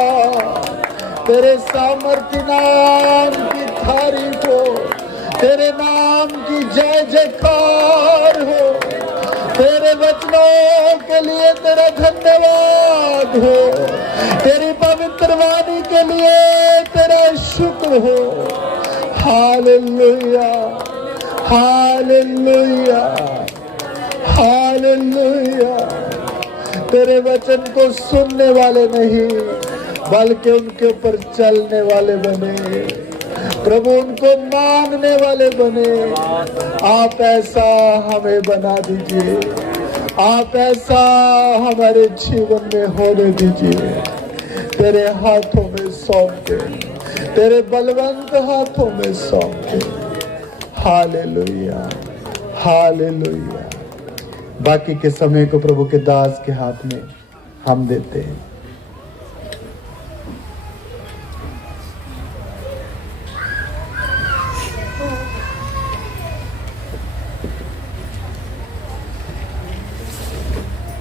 तेरे सामर्थ्य नाम की तारीफ हो, तेरे नाम की जय जयकार हो, तेरे वचनों के लिए तेरा धन्यवाद हो, तेरी पवित्र वाणी के लिए तेरा शुक्र हो। Hallelujah, hallelujah, hallelujah. तेरे वचन को सुनने वाले नहीं बल्कि उनके ऊपर चलने वाले बने। प्रभु उनको मानने वाले बने। आप ऐसा हमें बना दीजिए, आप ऐसा हमारे जीवन में होने दीजिए। तेरे हाथों में सौंप दे, तेरे बलवंत हाथों में सौंप दे। Hallelujah, hallelujah. बाकी के समय को प्रभु के दास के हाथ में हम देते हैं।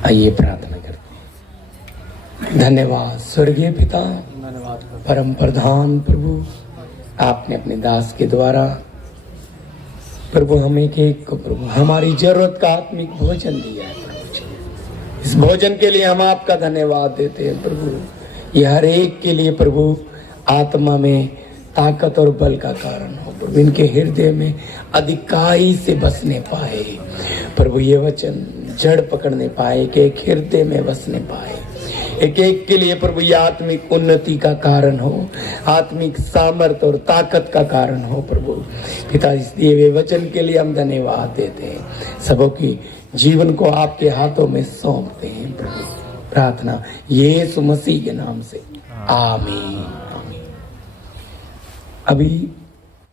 आइए प्रार्थना करते हैं। धन्यवाद स्वर्गीय पिता, परम प्रधान प्रभु, आपने अपने दास के द्वारा प्रभु हमें एक को प्रभु हमारी जरूरत का आत्मिक भोजन दिया है प्रभु जी। इस भोजन के लिए हम आपका धन्यवाद देते हैं प्रभु। ये हर एक के लिए प्रभु आत्मा में ताकत और बल का कारण हो प्रभु, इनके हृदय में अधिकाई से बसने पाए प्रभु, ये वचन जड़ पकड़ने पाए, कि एक हृदय में बसने पाए, एक एक के लिए प्रभु ये आत्मिक उन्नति का कारण हो, आत्मिक सामर्थ्य और ताकत का कारण हो प्रभु पिता। इस दिए हुए वचन के लिए हम धन्यवाद देते हैं। सबों की जीवन को आपके हाथों में सौंपते हैं प्रभु। प्रार्थना यीशु मसीह के नाम से, आमीन। अभी